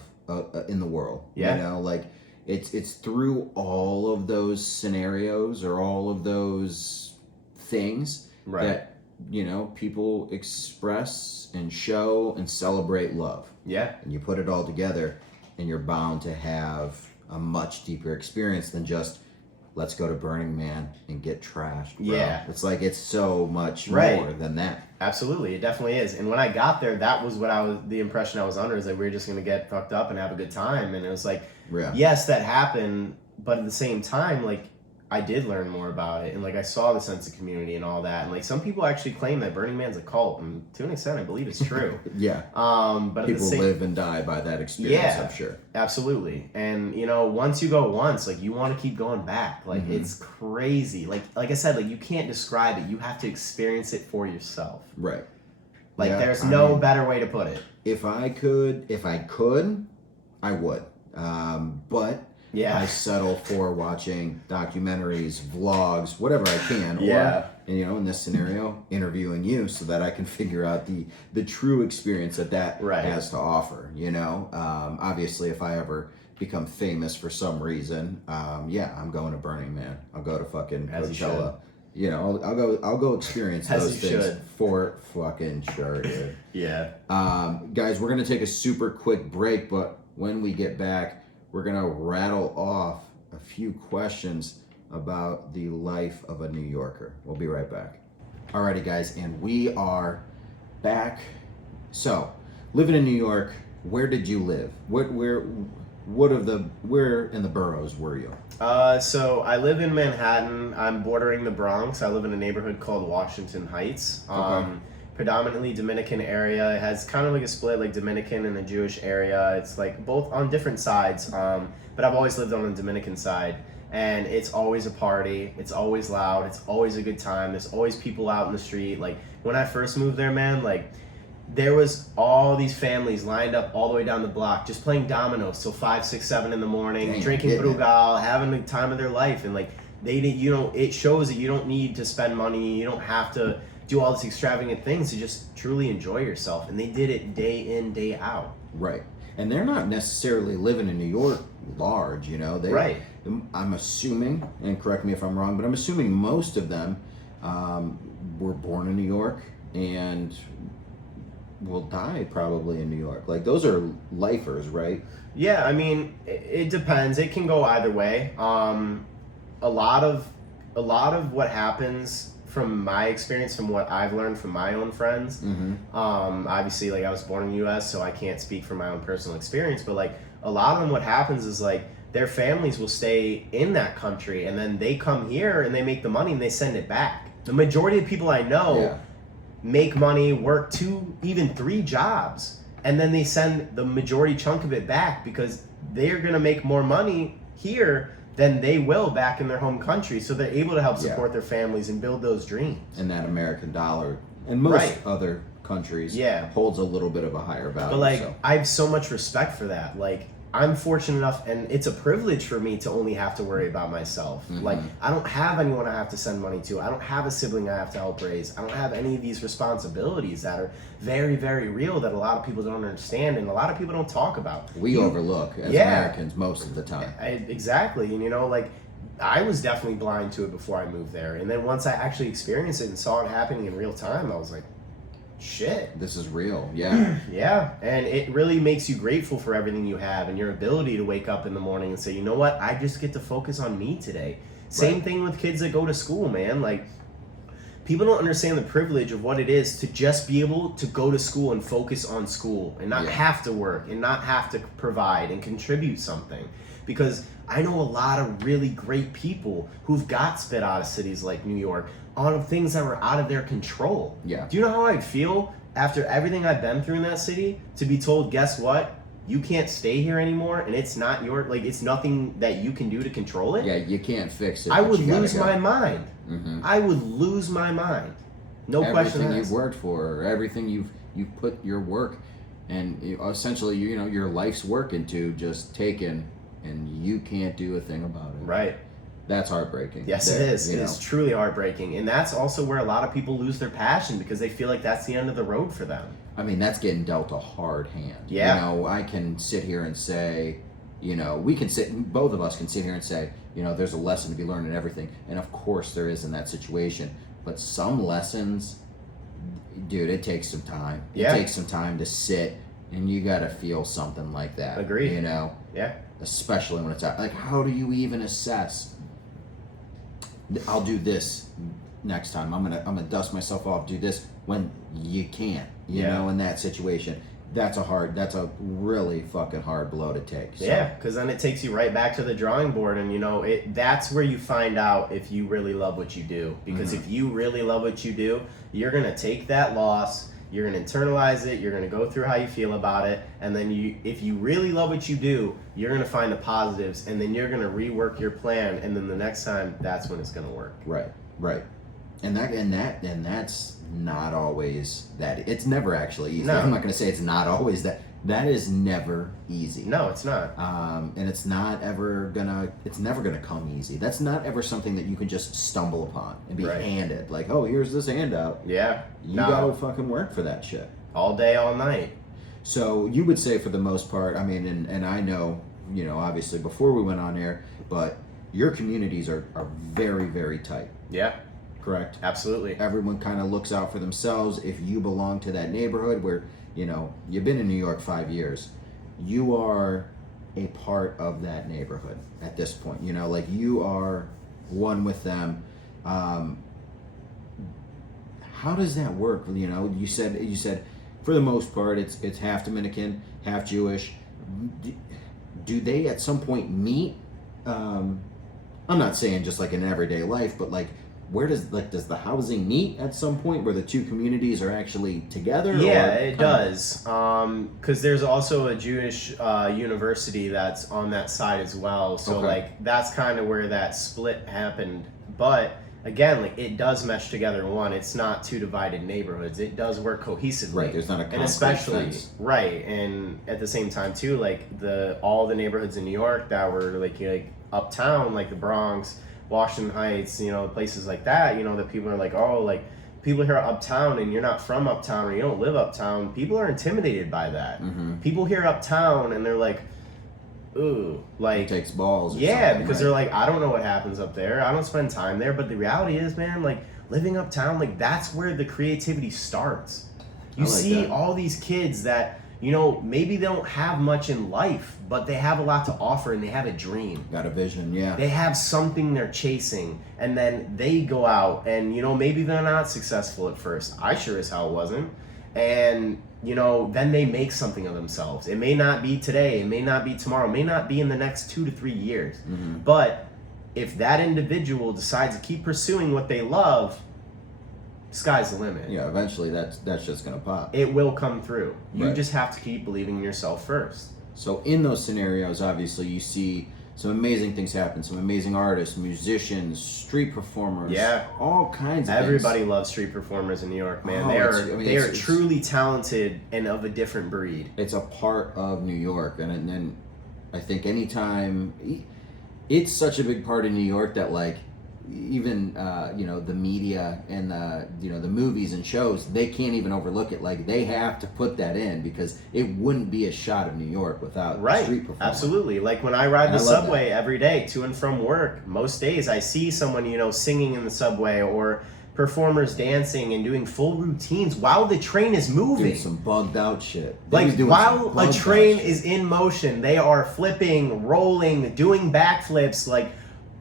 in the world. Yeah. You know, like it's through all of those scenarios or all of those things Right. that, you know, people express and show and celebrate love. Yeah. And you put it all together, and you're bound to have a much deeper experience than just let's go to Burning Man and get trashed. Bro. Yeah. It's like it's so much Right. more than that. Absolutely, it definitely is. And when I got there, that was the impression I was under, is that we were just gonna get fucked up and have a good time. And it was like, Yeah. yes, that happened, but at the same time, like, I did learn more about it, and like I saw the sense of community and all that. And like some people actually claim that Burning Man's a cult, and to an extent, I believe it's true. Yeah. But People at the same, live and die by that experience, Yeah. I'm sure. absolutely. And you know, once you go once, like you want to keep going back. Like Mm-hmm. it's crazy. Like I said, like you can't describe it. You have to experience it for yourself. Right. Like Yeah, there's I no mean, better way to put it. If I could, I would. But Yeah. I settle for watching documentaries, vlogs, whatever I can. Yeah. Or, and, you know, in this scenario, interviewing you so that I can figure out the true experience that Right. has to offer. You know, obviously, if I ever become famous for some reason, I'm going to Burning Man. I'll go to fucking As you Coachella. You know, I'll go experience As those you things should. for fucking sure, dude. Yeah. Guys, we're gonna take a super quick break, but when we get back, we're gonna rattle off a few questions about the life of a New Yorker. We'll be right back. Alrighty, guys, and we are back. So, living in New York, where did you live? Where in the boroughs were you? So I live in Manhattan. I'm bordering the Bronx. I live in a neighborhood called Washington Heights. Okay. Predominantly Dominican area. It has kind of like a split, like Dominican and a Jewish area. It's like both on different sides. But I've always lived on the Dominican side, and it's always a party. It's always loud. It's always a good time. There's always people out in the street. Like when I first moved there, man, like there was all these families lined up all the way down the block, just playing dominoes till 5, 6, 7 in the morning, Dang, drinking getting it. Brugal, having the time of their life, and like they did. You know, it shows that you don't need to spend money. You don't have to do all these extravagant things to just truly enjoy yourself. And they did it day in, day out. Right. And they're not necessarily living in New York large, you know. Right. I'm assuming, and correct me if I'm wrong, but I'm assuming most of them were born in New York and will die probably in New York. Like those are lifers, right? Yeah, I mean, it depends. It can go either way. A lot of what happens, from my experience, from what I've learned from my own friends, obviously, like I was born in the U.S., so I can't speak from my own personal experience, but like a lot of them, what happens is like their families will stay in that country, and then they come here and they make the money and they send it back. The majority of people I know make money, work 2, even 3 jobs, and then they send the majority chunk of it back because they're going to make more money here than they will back in their home country, so they're able to help support their families and build those dreams. And that American dollar and most Right. other countries Yeah. holds a little bit of a higher value. But like, so. I have so much respect for that. Like, I'm fortunate enough, and it's a privilege for me to only have to worry about myself. Like, I don't have anyone I have to send money to. I don't have a sibling I have to help raise. I don't have any of these responsibilities that are very, very real that a lot of people don't understand and a lot of people don't talk about. We overlook as Americans most of the time. Exactly. And, you know, like, I was definitely blind to it before I moved there. And then once I actually experienced it and saw it happening in real time, I was like, shit. This is real. Yeah. Yeah, and it really makes you grateful for everything you have and your ability to wake up in the morning and say, you know what, I just get to focus on me today. Same thing with kids that go to school, man. Like, people don't understand the privilege of what it is to just be able to go to school and focus on school and not have to work and not have to provide and contribute something. Because I know a lot of really great people who've got spit out of cities like New York on things that were out of their control. Yeah. Do you know how I feel after everything I've been through in that city to be told, guess what? You can't stay here anymore, and it's not your, like, it's nothing that you can do to control it. Yeah, you can't fix it. I but would you gotta lose go. my mind. I would lose my mind. No question Everything asked. you've worked for, everything you've put your work and essentially, you know, your life's work into just taken, and you can't do a thing about it. Right. That's heartbreaking. Yes, There, it is. you It know. is truly heartbreaking. And that's also where a lot of people lose their passion because they feel like that's the end of the road for them. I mean, that's getting dealt a hard hand. Yeah. You know, I can sit here and say, you know, both of us can sit here and say, you know, there's a lesson to be learned in everything. And of course there is in that situation. But some lessons, dude, it takes some time. Yeah. It takes some time to sit and you got to feel something like that. Agreed. You know? Yeah. Especially when it's out. Like, how do you even assess? I'll do this next time. I'm gonna dust myself off. Do this when you can't. You Yeah. know, in that situation, that's a really fucking hard blow to take. So, Yeah, because then it takes you right back to the drawing board, and you know that's where you find out if you really love what you do. Because if you really love what you do, you're gonna take that loss, you're gonna internalize it, you're gonna go through how you feel about it, and then if you really love what you do, you're gonna find the positives, and then you're gonna rework your plan, and then the next time, that's when it's gonna work. Right. And that's not always that. It's never actually easy. No. I'm not gonna say it's not always that. That is never easy. No, it's not. And it's never gonna come easy. That's not ever something that you can just stumble upon and be Right. handed. Like, oh, here's this handout. Yeah. You No. gotta fucking work for that shit. All day, all night. So you would say for the most part, I mean, and I know, you know, obviously before we went on air, but your communities are very, very tight, Yeah, correct? absolutely. Everyone kind of looks out for themselves. If you belong to that neighborhood where, you know, you've been in New York 5 years, you are a part of that neighborhood at this point. You know, like you are one with them. How does that work? You know, you said for the most part it's half Dominican, half Jewish. Do they at some point meet? I'm not saying just like in everyday life, but like where does the housing meet at some point where the two communities are actually together? Yeah, or it does. Because there's also a Jewish university that's on that side as well. So Okay. like that's kind of where that split happened. But again, like it does mesh together in one. It's not two divided neighborhoods. It does work cohesively. Right, there's not a and concrete especially fence. right, and at the same time too, like all the neighborhoods in New York that were like uptown, like the Bronx, Washington Heights, you know, places like that, you know, that people are like, oh, like people here are uptown and you're not from uptown or you don't live uptown. People are intimidated by that. Mhm. People hear uptown and they're like, ooh, like It takes balls. Or yeah, something, because right? they're like, I don't know what happens up there. I don't spend time there. But the reality is, man, like living uptown, like that's where the creativity starts. You I like see that. all these kids that, you know, maybe they don't have much in life, but they have a lot to offer and they have a dream. Got a vision, yeah. They have something they're chasing, and then they go out and, you know, maybe they're not successful at first. I sure as hell wasn't. And, you know, then they make something of themselves. It may not be today, it may not be tomorrow, it may not be in the next 2 to 3 years. Mm-hmm. But if that individual decides to keep pursuing what they love, sky's the limit. Yeah, eventually that's just gonna pop. It will come through. You Right. just have to keep believing in yourself first. So in those scenarios, obviously, you see some amazing things happen. Some amazing artists, musicians, street performers, Yeah. all kinds of Everybody things. loves street performers in New York, man. Oh, They are it's- truly talented and of a different breed. It's a part of New York, and then I think anytime it's such a big part of New York that like even you know the media and the you know the movies and shows, they can't even overlook it. Like they have to put that in because it wouldn't be a shot of New York without Right. street performers. Absolutely. Like when I ride And the I love subway every day to and from work, most days I see someone, you know, singing in the subway or performers dancing and doing full routines while the train is moving. Doing some bugged out shit. They was Like doing while some a bugged train out shit. is in motion, they are flipping, rolling, doing backflips, like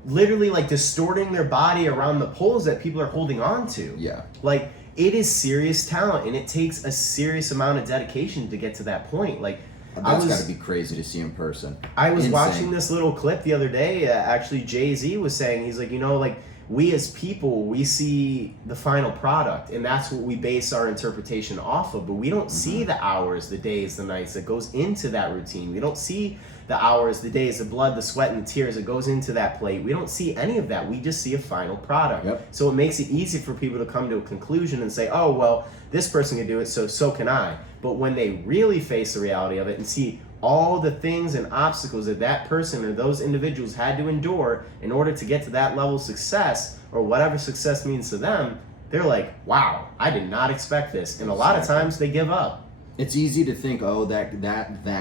literally like distorting their body around the poles that people are holding on to. Yeah. Like it is serious talent and it takes a serious amount of dedication to get to that point. Like That's got to be crazy to see in person. I was Insane. watching this little clip the other day. Actually, Jay-Z was saying, he's like, you know, like we as people, we see the final product and that's what we base our interpretation off of. But we don't see the hours, the days, the nights that goes into that routine. We don't see the hours, the days, the blood, the sweat, and the tears that goes into that plate. We don't see any of that. We just see a final product. Yep. So it makes it easy for people to come to a conclusion and say, oh, well, this person can do it, so can I. But when they really face the reality of it and see all the things and obstacles that person or those individuals had to endure in order to get to that level of success, or whatever success means to them, they're like, wow, I did not expect this. And a lot of times they give up. It's easy to think, oh, that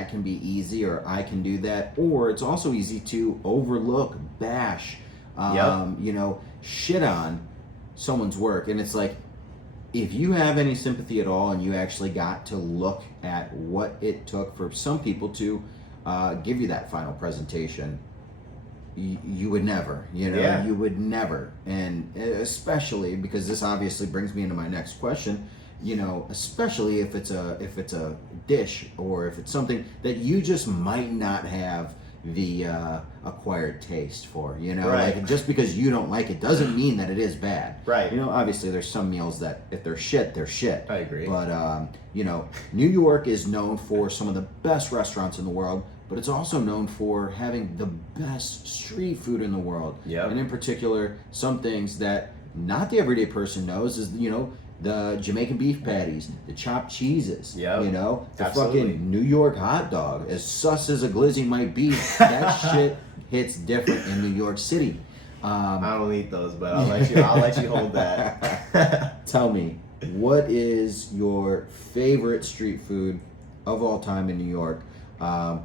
can be easy, or I can do that. Or it's also easy to overlook, bash, shit on someone's work. And it's like, if you have any sympathy at all and you actually got to look at what it took for some people to give you that final presentation, you would never, you would never. And especially because this obviously brings me into my next question, especially if it's a dish, or if it's something that you just might not have the acquired taste for, Right. like, just because you don't like it doesn't mean that it is bad, Right. Obviously there's some meals that if they're shit, they're shit. I agree. But New York is known for some of the best restaurants in the world, but it's also known for having the best street food in the world. Yep. And in particular, some things that not the everyday person knows is, the Jamaican beef patties, the chopped cheeses, Yep. the Absolutely. fucking New York hot dog. As sus as a glizzy might be, that shit hits different in New York City. I don't eat those, but I'll let you hold that. Tell me, what is your favorite street food of all time in New York? Tell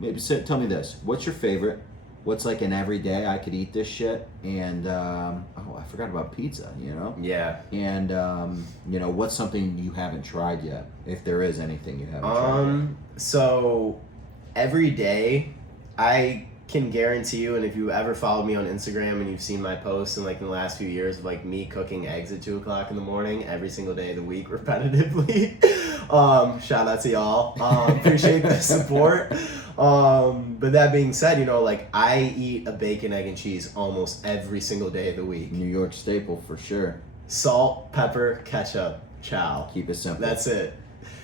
me this. What's your favorite? What's like an everyday I could eat this shit? And I forgot about pizza, Yeah. And what's something you haven't tried yet? If there is anything you haven't tried. So every day I can guarantee you, and if you ever followed me on Instagram and you've seen my posts in the last few years of me cooking eggs at 2:00 in the morning every single day of the week repetitively. Shout out to y'all. Appreciate the support. But that being said, I eat a bacon, egg, and cheese almost every single day of the week. New York staple for sure. Salt, pepper, ketchup, chow. Keep it simple. That's it.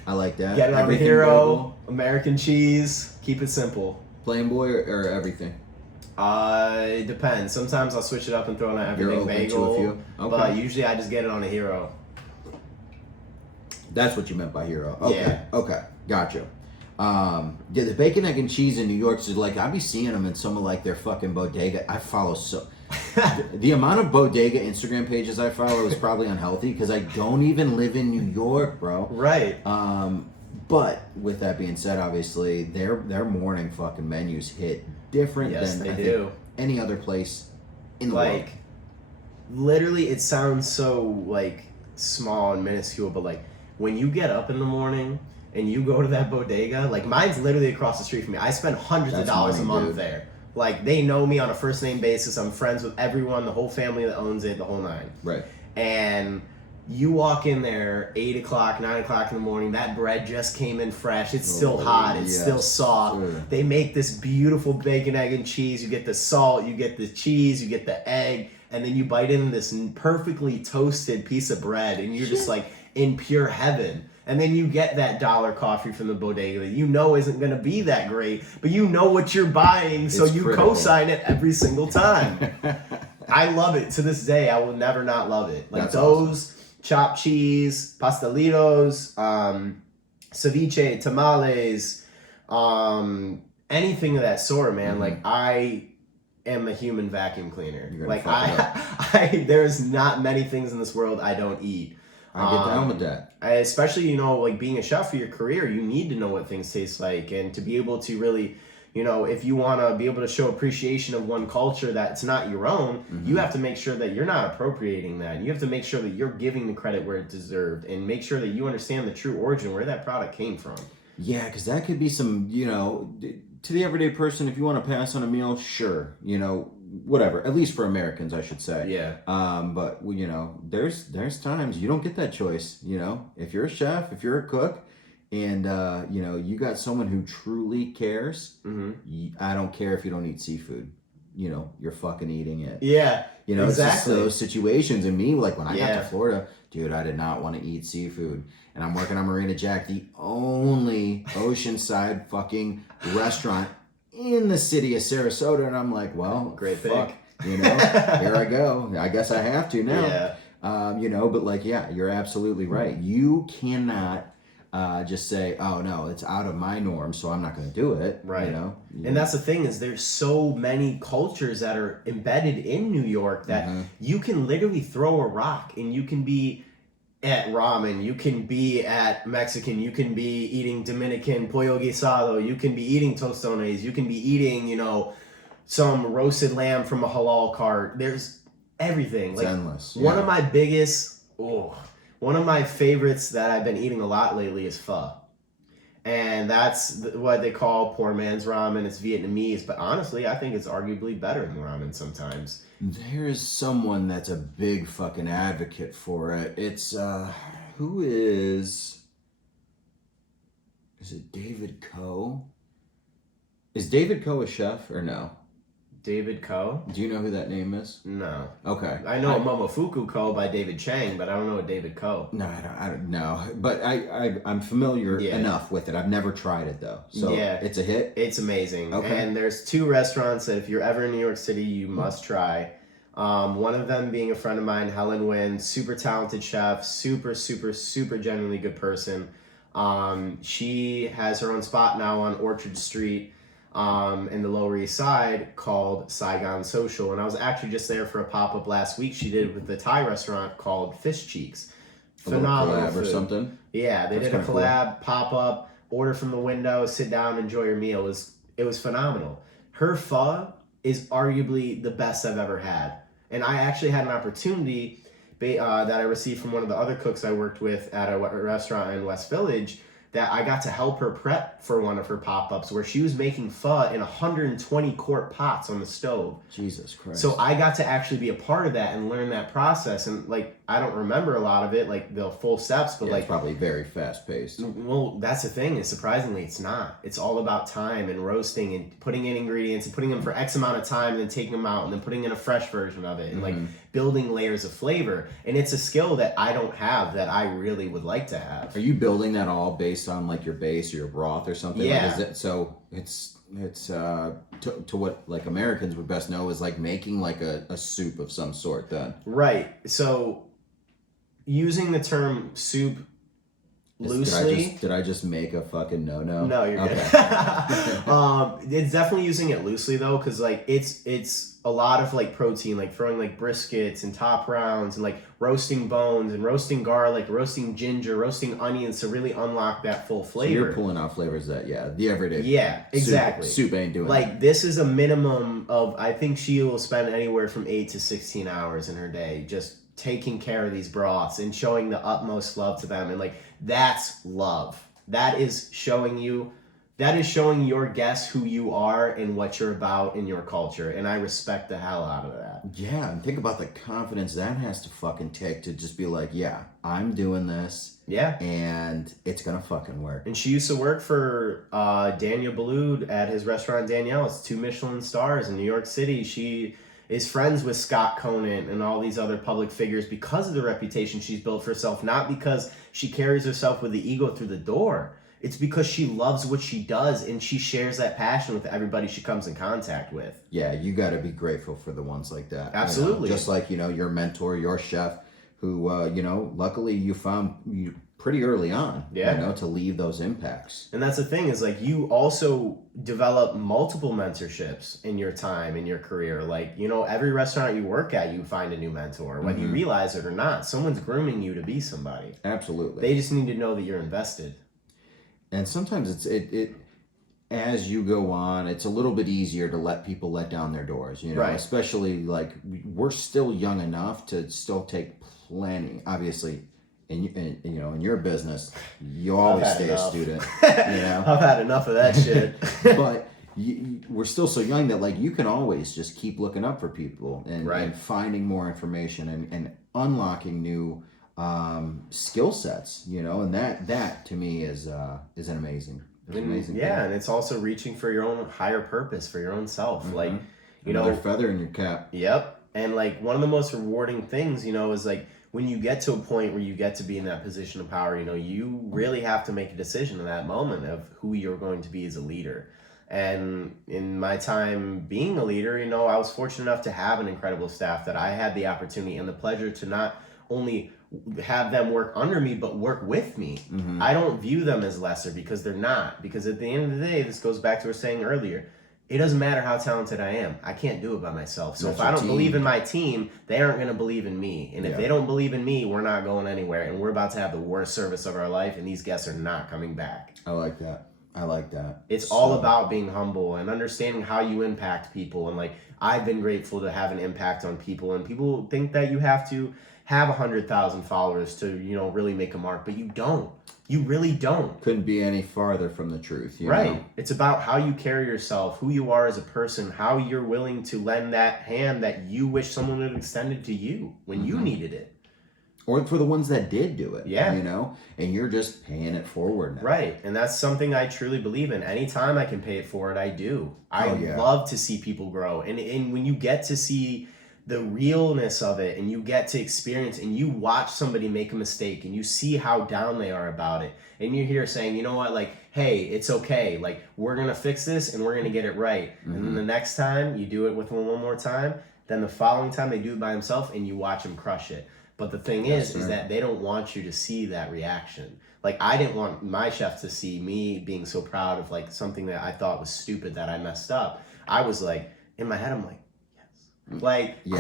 I like that. Get it on the Everything hero, bagel, American cheese. Keep it simple. plain boy or everything. It depends. Sometimes I'll switch it up and throw in an You're everything open bagel. to a few? Okay. But usually I just get it on a hero. That's what you meant by hero. Okay. Yeah. Okay. Gotcha. The bacon, egg, and cheese in New York is I be seeing them in some of their fucking bodega. I follow the amount of bodega Instagram pages I follow is probably unhealthy because I don't even live in New York, bro. Right. But with that being said, obviously their morning fucking menus hit different Yes, than they I do. think any other place in the world. Literally, it sounds so small and minuscule, but when you get up in the morning and you go to that bodega, mine's literally across the street from me. I spend hundreds of That's dollars a money, month dude. there. They know me on a first name basis. I'm friends with everyone, the whole family that owns it, the whole nine. Right. And you walk in there 8 o'clock, 9 o'clock in the morning, that bread just came in fresh. It's still hot. It's yes, still soft. sir. They make this beautiful bacon, egg, and cheese. You get the salt, you get the cheese, you get the egg, and then you bite in this perfectly toasted piece of bread, and you're just in pure heaven. And then you get that dollar coffee from the bodega that isn't going to be that great, but you know what you're buying, so It's you critical. co-sign it every single time. I love it. To this day, I will never not love it. That's those chopped cheese, pastelitos, ceviche, tamales, anything of that sort, man. Mhm. I am a human vacuum cleaner. You're gonna fuck There's not many things in this world I don't eat. I get down with that. Especially, being a chef for your career, you need to know what things taste like, and to be able to really, if you want to be able to show appreciation of one culture that's not your own, you have to make sure that you're not appropriating that. You have to make sure that you're giving the credit where it's deserved, and make sure that you understand the true origin, where that product came from. Yeah, because that could be some, to the everyday person, if you want to pass on a meal, sure, whatever. At least for Americans, I should say. Yeah. But there's times you don't get that choice. If you're a chef, if you're a cook, and you got someone who truly cares. I don't care if you don't eat seafood. You're fucking eating it. Yeah. It's just exactly. those situations. And me, when I got Yeah. to Florida, dude, I did not want to eat seafood. And I'm working on Marina Jack, the only oceanside fucking restaurant in the city of Sarasota. And I'm like, well, Great fuck. pick. Here I go. I guess I have to now. Yeah. But yeah, you're absolutely right. You cannot just say, oh no, it's out of my norm, so I'm not going to do it. Right. You know? And that's the thing, is there's so many cultures that are embedded in New York that you can literally throw a rock and you can be at ramen, you can be at Mexican, you can be eating Dominican pollo guisado, you can be eating tostones, you can be eating, you know, some roasted lamb from a halal cart. There's everything. It's endless. One of my one of my favorites that I've been eating a lot lately is pho. And that's what they call poor man's ramen. It's Vietnamese, but honestly, I think it's arguably better than ramen sometimes. There's someone that's a big fucking advocate for it. It's, who is it David Coe? Is David Coe a chef or no? David Coe? Do you know who that name is? No. Okay. I know Momofuku Ko by David Chang, but I don't know a David Coe. No, I don't know. But I'm familiar enough with it. I've never tried it though. So it's a hit? It's amazing. Okay. And there's 2 restaurants that if you're ever in New York City, you must try. One of them being a friend of mine, Helen Wynn, super talented chef, super genuinely good person. She has her own spot now on Orchard Street in the Lower East Side called Saigon Social. And I was actually just there for a pop-up last week she did with the Thai restaurant called Fish Cheeks. Phenomenal collab food. or something? Yeah, they did a collab, pop-up, order from the window, sit down, enjoy your meal. It was phenomenal. Her pho is arguably the best I've ever had. And I actually had an opportunity that I received from one of the other cooks I worked with at a restaurant in West Village, that I got to help her prep for one of her pop-ups where she was making pho in 120 quart pots on the stove. Jesus Christ. So I got to actually be a part of that and learn that process. And like, I don't remember a lot of it, like the full steps, but it's probably very fast paced. Well, that's the thing, is surprisingly it's not. It's all about time and roasting and putting in ingredients and putting them for X amount of time and then taking them out and then putting in a fresh version of it and like building layers of flavor. And it's a skill that I don't have that I really would like to have. Are you building that all based on like your base or your broth or something? Yeah. Like, is it, so it's to what like Americans would best know is like making like a soup of some sort then. Right. So using the term soup loosely. Did I just make a fucking no-no? No, you're okay. good. It's definitely using it loosely though, because like it's a lot of like protein, like throwing like briskets and top rounds and like roasting bones and roasting garlic, roasting ginger, roasting onions to really unlock that full flavor. So you're pulling out flavors that the everyday. Yeah, exactly. Soup ain't doing like that. This is a minimum of, I think she will spend anywhere from 8 to 16 hours in her day just taking care of these broths and showing the utmost love to them. And like, that's love. That is showing your guests who you are and what you're about in your culture. And I respect the hell out of that. Yeah, and think about the confidence that has to fucking take to just be like, yeah, I'm doing this. Yeah. And it's gonna fucking work. And she used to work for Daniel Boulud at his restaurant Danielle. It's 2 Michelin stars in New York City. She is friends with Scott Conant and all these other public figures because of the reputation she's built for herself, not because she carries herself with the ego through the door. It's because she loves what she does and she shares that passion with everybody she comes in contact with. Yeah, you got to be grateful for the ones like that. Absolutely. Just like, your mentor, your chef, who, luckily you found pretty early on, to leave those impacts. And that's the thing, is like, you also develop multiple mentorships in your time, in your career. Like, every restaurant you work at, you find a new mentor, whether you realize it or not. Someone's grooming you to be somebody. Absolutely. They just need to know that you're invested. And sometimes it as you go on, it's a little bit easier to let people let down their doors, Right. Especially like we're still young enough to still take plenty, obviously. In your business, you always stay a student. I've had enough of that shit. But we're still so young that like you can always just keep looking up for people and finding more information and unlocking new skill sets, and that to me is an amazing thing. And it's also reaching for your own higher purpose, for your own self. Like, another feather in your cap. Yep. And like, one of the most rewarding things, is like, when you get to a point where you get to be in that position of power, you really have to make a decision in that moment of who you're going to be as a leader. And in my time being a leader, I was fortunate enough to have an incredible staff that I had the opportunity and the pleasure to not only have them work under me, but work with me. Mm-hmm. I don't view them as lesser because they're not. Because at the end of the day, this goes back to what we were saying earlier. It doesn't matter how talented I am. I can't do it by myself. So That's if I don't your believe team. in my team, they aren't going to believe in me. And if Yeah. they don't believe in me, we're not going anywhere. And we're about to have the worst service of our life, and these guests are not coming back. I like that. It's all about being humble and understanding how you impact people. And like, I've been grateful to have an impact on people. And people think that you have to have 100,000 followers to, really make a mark, but you don't. You really don't. Couldn't be any farther from the truth. You Right. know? It's about how you carry yourself, who you are as a person, how you're willing to lend that hand that you wish someone would have extended to you when you needed it. Or for the ones that did do it. Yeah. And you're just paying it forward now. Right. And that's something I truly believe in. Anytime I can pay it forward, I do. I love to see people grow. And when you get to see the realness of it and you get to experience and you watch somebody make a mistake and you see how down they are about it and you're here saying, you know what, like, hey, it's okay. Like, we're going to fix this and we're going to get it right. Mm-hmm. And then the next time you do it with them one more time, then the following time they do it by themselves and you watch them crush it. But the thing is that they don't want you to see that reaction. Like, I didn't want my chef to see me being so proud of like something that I thought was stupid that I messed up. I was like, in my head, I'm like,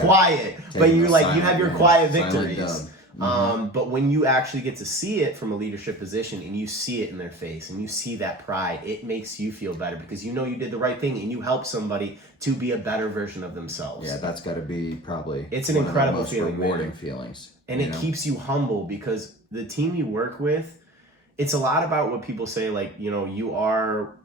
quiet. But you have your quiet victories. But when you actually get to see it from a leadership position and you see it in their face and you see that pride, it makes you feel better because you know you did the right thing and you helped somebody to be a better version of themselves. Yeah, that's got to be probably it's an one of the incredible most feeling, rewarding man. feelings. And it keeps you humble because the team you work with, it's a lot about what people say, like, you are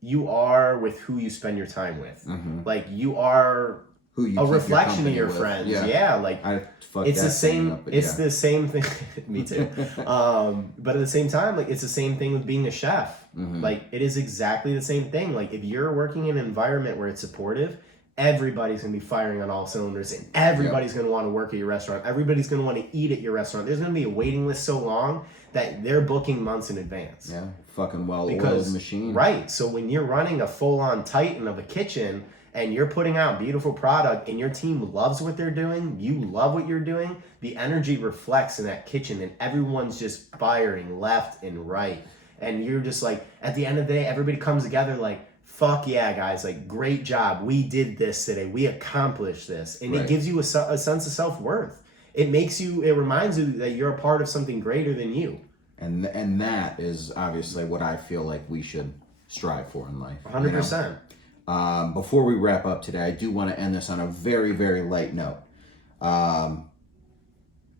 with who you spend your time with. Like, you are who you a reflection of your with. friends. Yeah. Like, it's the same. The same thing. Me too. But at the same time, like, it's the same thing with being a chef. Like, it is exactly the same thing. Like, if you're working in an environment where it's supportive, everybody's gonna be firing on all cylinders, and everybody's gonna want to work at your restaurant. Everybody's gonna want to eat at your restaurant. There's gonna be a waiting list so long that they're booking months in advance. Yeah, fucking well-oiled machine. Right. So when you're running a full-on titan of a kitchen and you're putting out beautiful product and your team loves what they're doing, you love what you're doing, the energy reflects in that kitchen and everyone's just firing left and right. And you're just like, at the end of the day, everybody comes together like, fuck yeah, guys, like, great job. We did this today. We accomplished this. And it gives you a sense of self-worth. It reminds you that you're a part of something greater than you. And that is obviously what I feel like we should strive for in life. 100%. Before we wrap up today, I do want to end this on a very, very light note.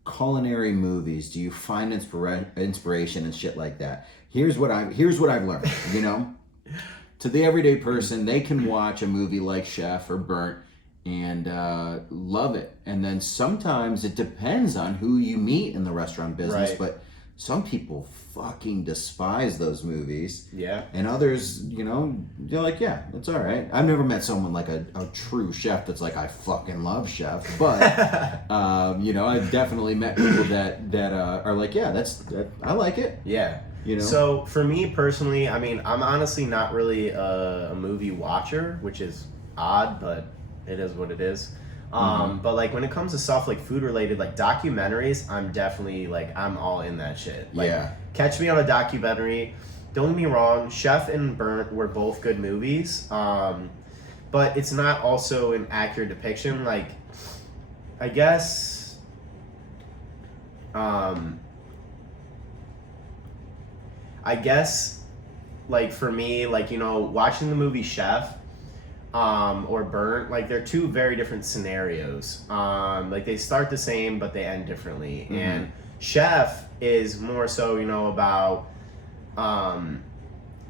Culinary movies, do you find inspiration and shit like that? Here's what I've learned, To the everyday person, they can watch a movie like Chef or Burnt and love it. And then sometimes it depends on who you meet in the restaurant business, but some people fucking despise those movies. Yeah. And others, they're like, yeah, it's all right. I've never met someone like a true chef that's like, I fucking love Chef. But, I've definitely met people that are like, yeah, I like it. Yeah. So for me personally, I mean, I'm honestly not really a movie watcher, which is odd, but it is what it is. But like when it comes to stuff like food related, like documentaries, I'm definitely like, I'm all in that shit. Like, catch me on a documentary. Don't get me wrong, Chef and Burnt were both good movies. But it's not also an accurate depiction. Like, I guess, like for me, like, watching the movie Chef, or Burnt, like they're two very different scenarios. Like they start the same, but they end differently. And Chef is more so, about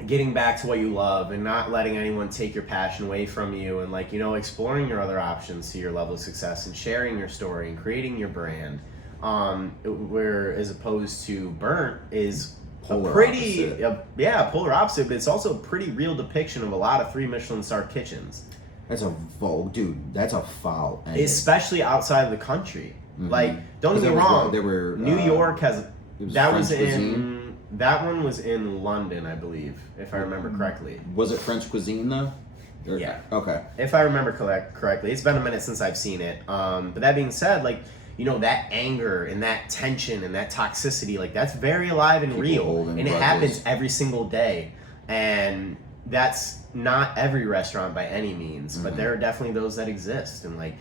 getting back to what you love and not letting anyone take your passion away from you, and like, exploring your other options to your level of success and sharing your story and creating your brand. Where as opposed to Burnt is polar opposite, but it's also a pretty real depiction of a lot of 3 Michelin star kitchens. That's a foul ending. Especially outside of the country. Like, don't get me wrong, New York has that one was in London, I believe, if I remember correctly. Was it French cuisine though? Yeah. Okay. If I remember correctly, it's been a minute since I've seen it. But that being said, like, that anger and that tension and that toxicity, like that's very alive and People real, holding and it grudges. happens every single day. And that's not every restaurant by any means, but there are definitely those that exist. And like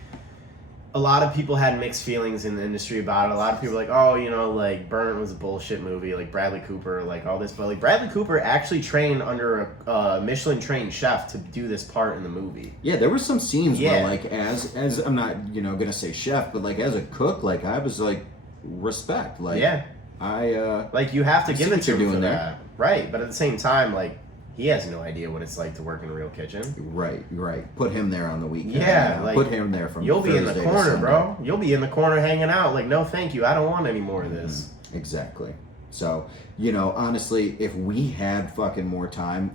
a lot of people had mixed feelings in the industry about it. A lot of people were like, oh, like Burnt was a bullshit movie, like Bradley Cooper, like all this. But like Bradley Cooper actually trained under a Michelin trained chef to do this part in the movie. Yeah, there were some scenes Yeah. where like as I'm not gonna say chef, but like as a cook, like I was like respect. Like Yeah. I Like you have to I give see it what to you're him doing for there. that. Right. But at the same time, like he has no idea what it's like to work in a real kitchen. right. Put him there on the weekend. Yeah, you know, like, put him there from You'll be in the Thursday to corner, Sunday. bro. You'll be in the corner hanging out. Like, no, thank you. I don't want any more of this. Exactly. So, honestly, if we had fucking more time,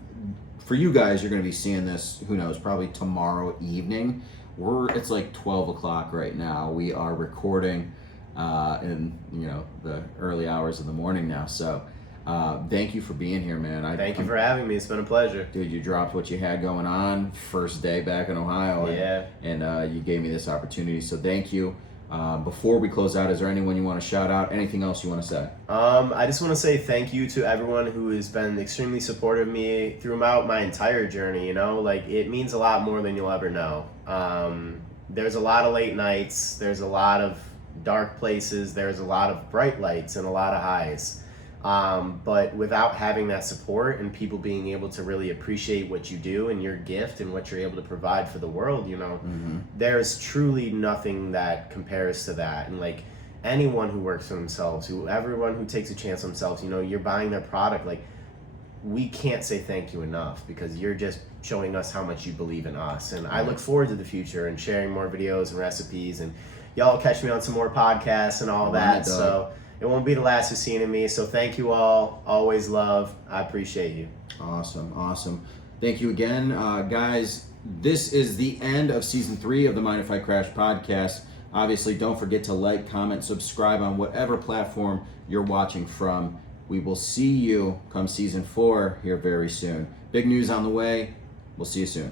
for you guys, you're going to be seeing this, who knows, probably tomorrow evening. It's like 12 o'clock right now. We are recording in, the early hours of the morning now. So, thank you for being here, man. Thank you for having me. It's been a pleasure. Dude, you dropped what you had going on first day back in Ohio. Yeah. And you gave me this opportunity. So thank you. Before we close out, is there anyone you want to shout out? Anything else you want to say? I just want to say thank you to everyone who has been extremely supportive of me throughout my entire journey. Like it means a lot more than you'll ever know. There's a lot of late nights. There's a lot of dark places. There's a lot of bright lights and a lot of highs. But without having that support and people being able to really appreciate what you do and your gift and what you're able to provide for the world, there's truly nothing that compares to that. And like anyone who works for themselves, everyone who takes a chance on themselves, you're buying their product. Like we can't say thank you enough because you're just showing us how much you believe in us. And I look forward to the future and sharing more videos and recipes, and y'all catch me on some more podcasts and all that. So it won't be the last you've seen of me. So thank you all. Always love. I appreciate you. Awesome. Thank you again, guys. This is the end of season 3 of the Mind If I Crash podcast. Obviously, don't forget to like, comment, subscribe on whatever platform you're watching from. We will see you come season 4 here very soon. Big news on the way. We'll see you soon.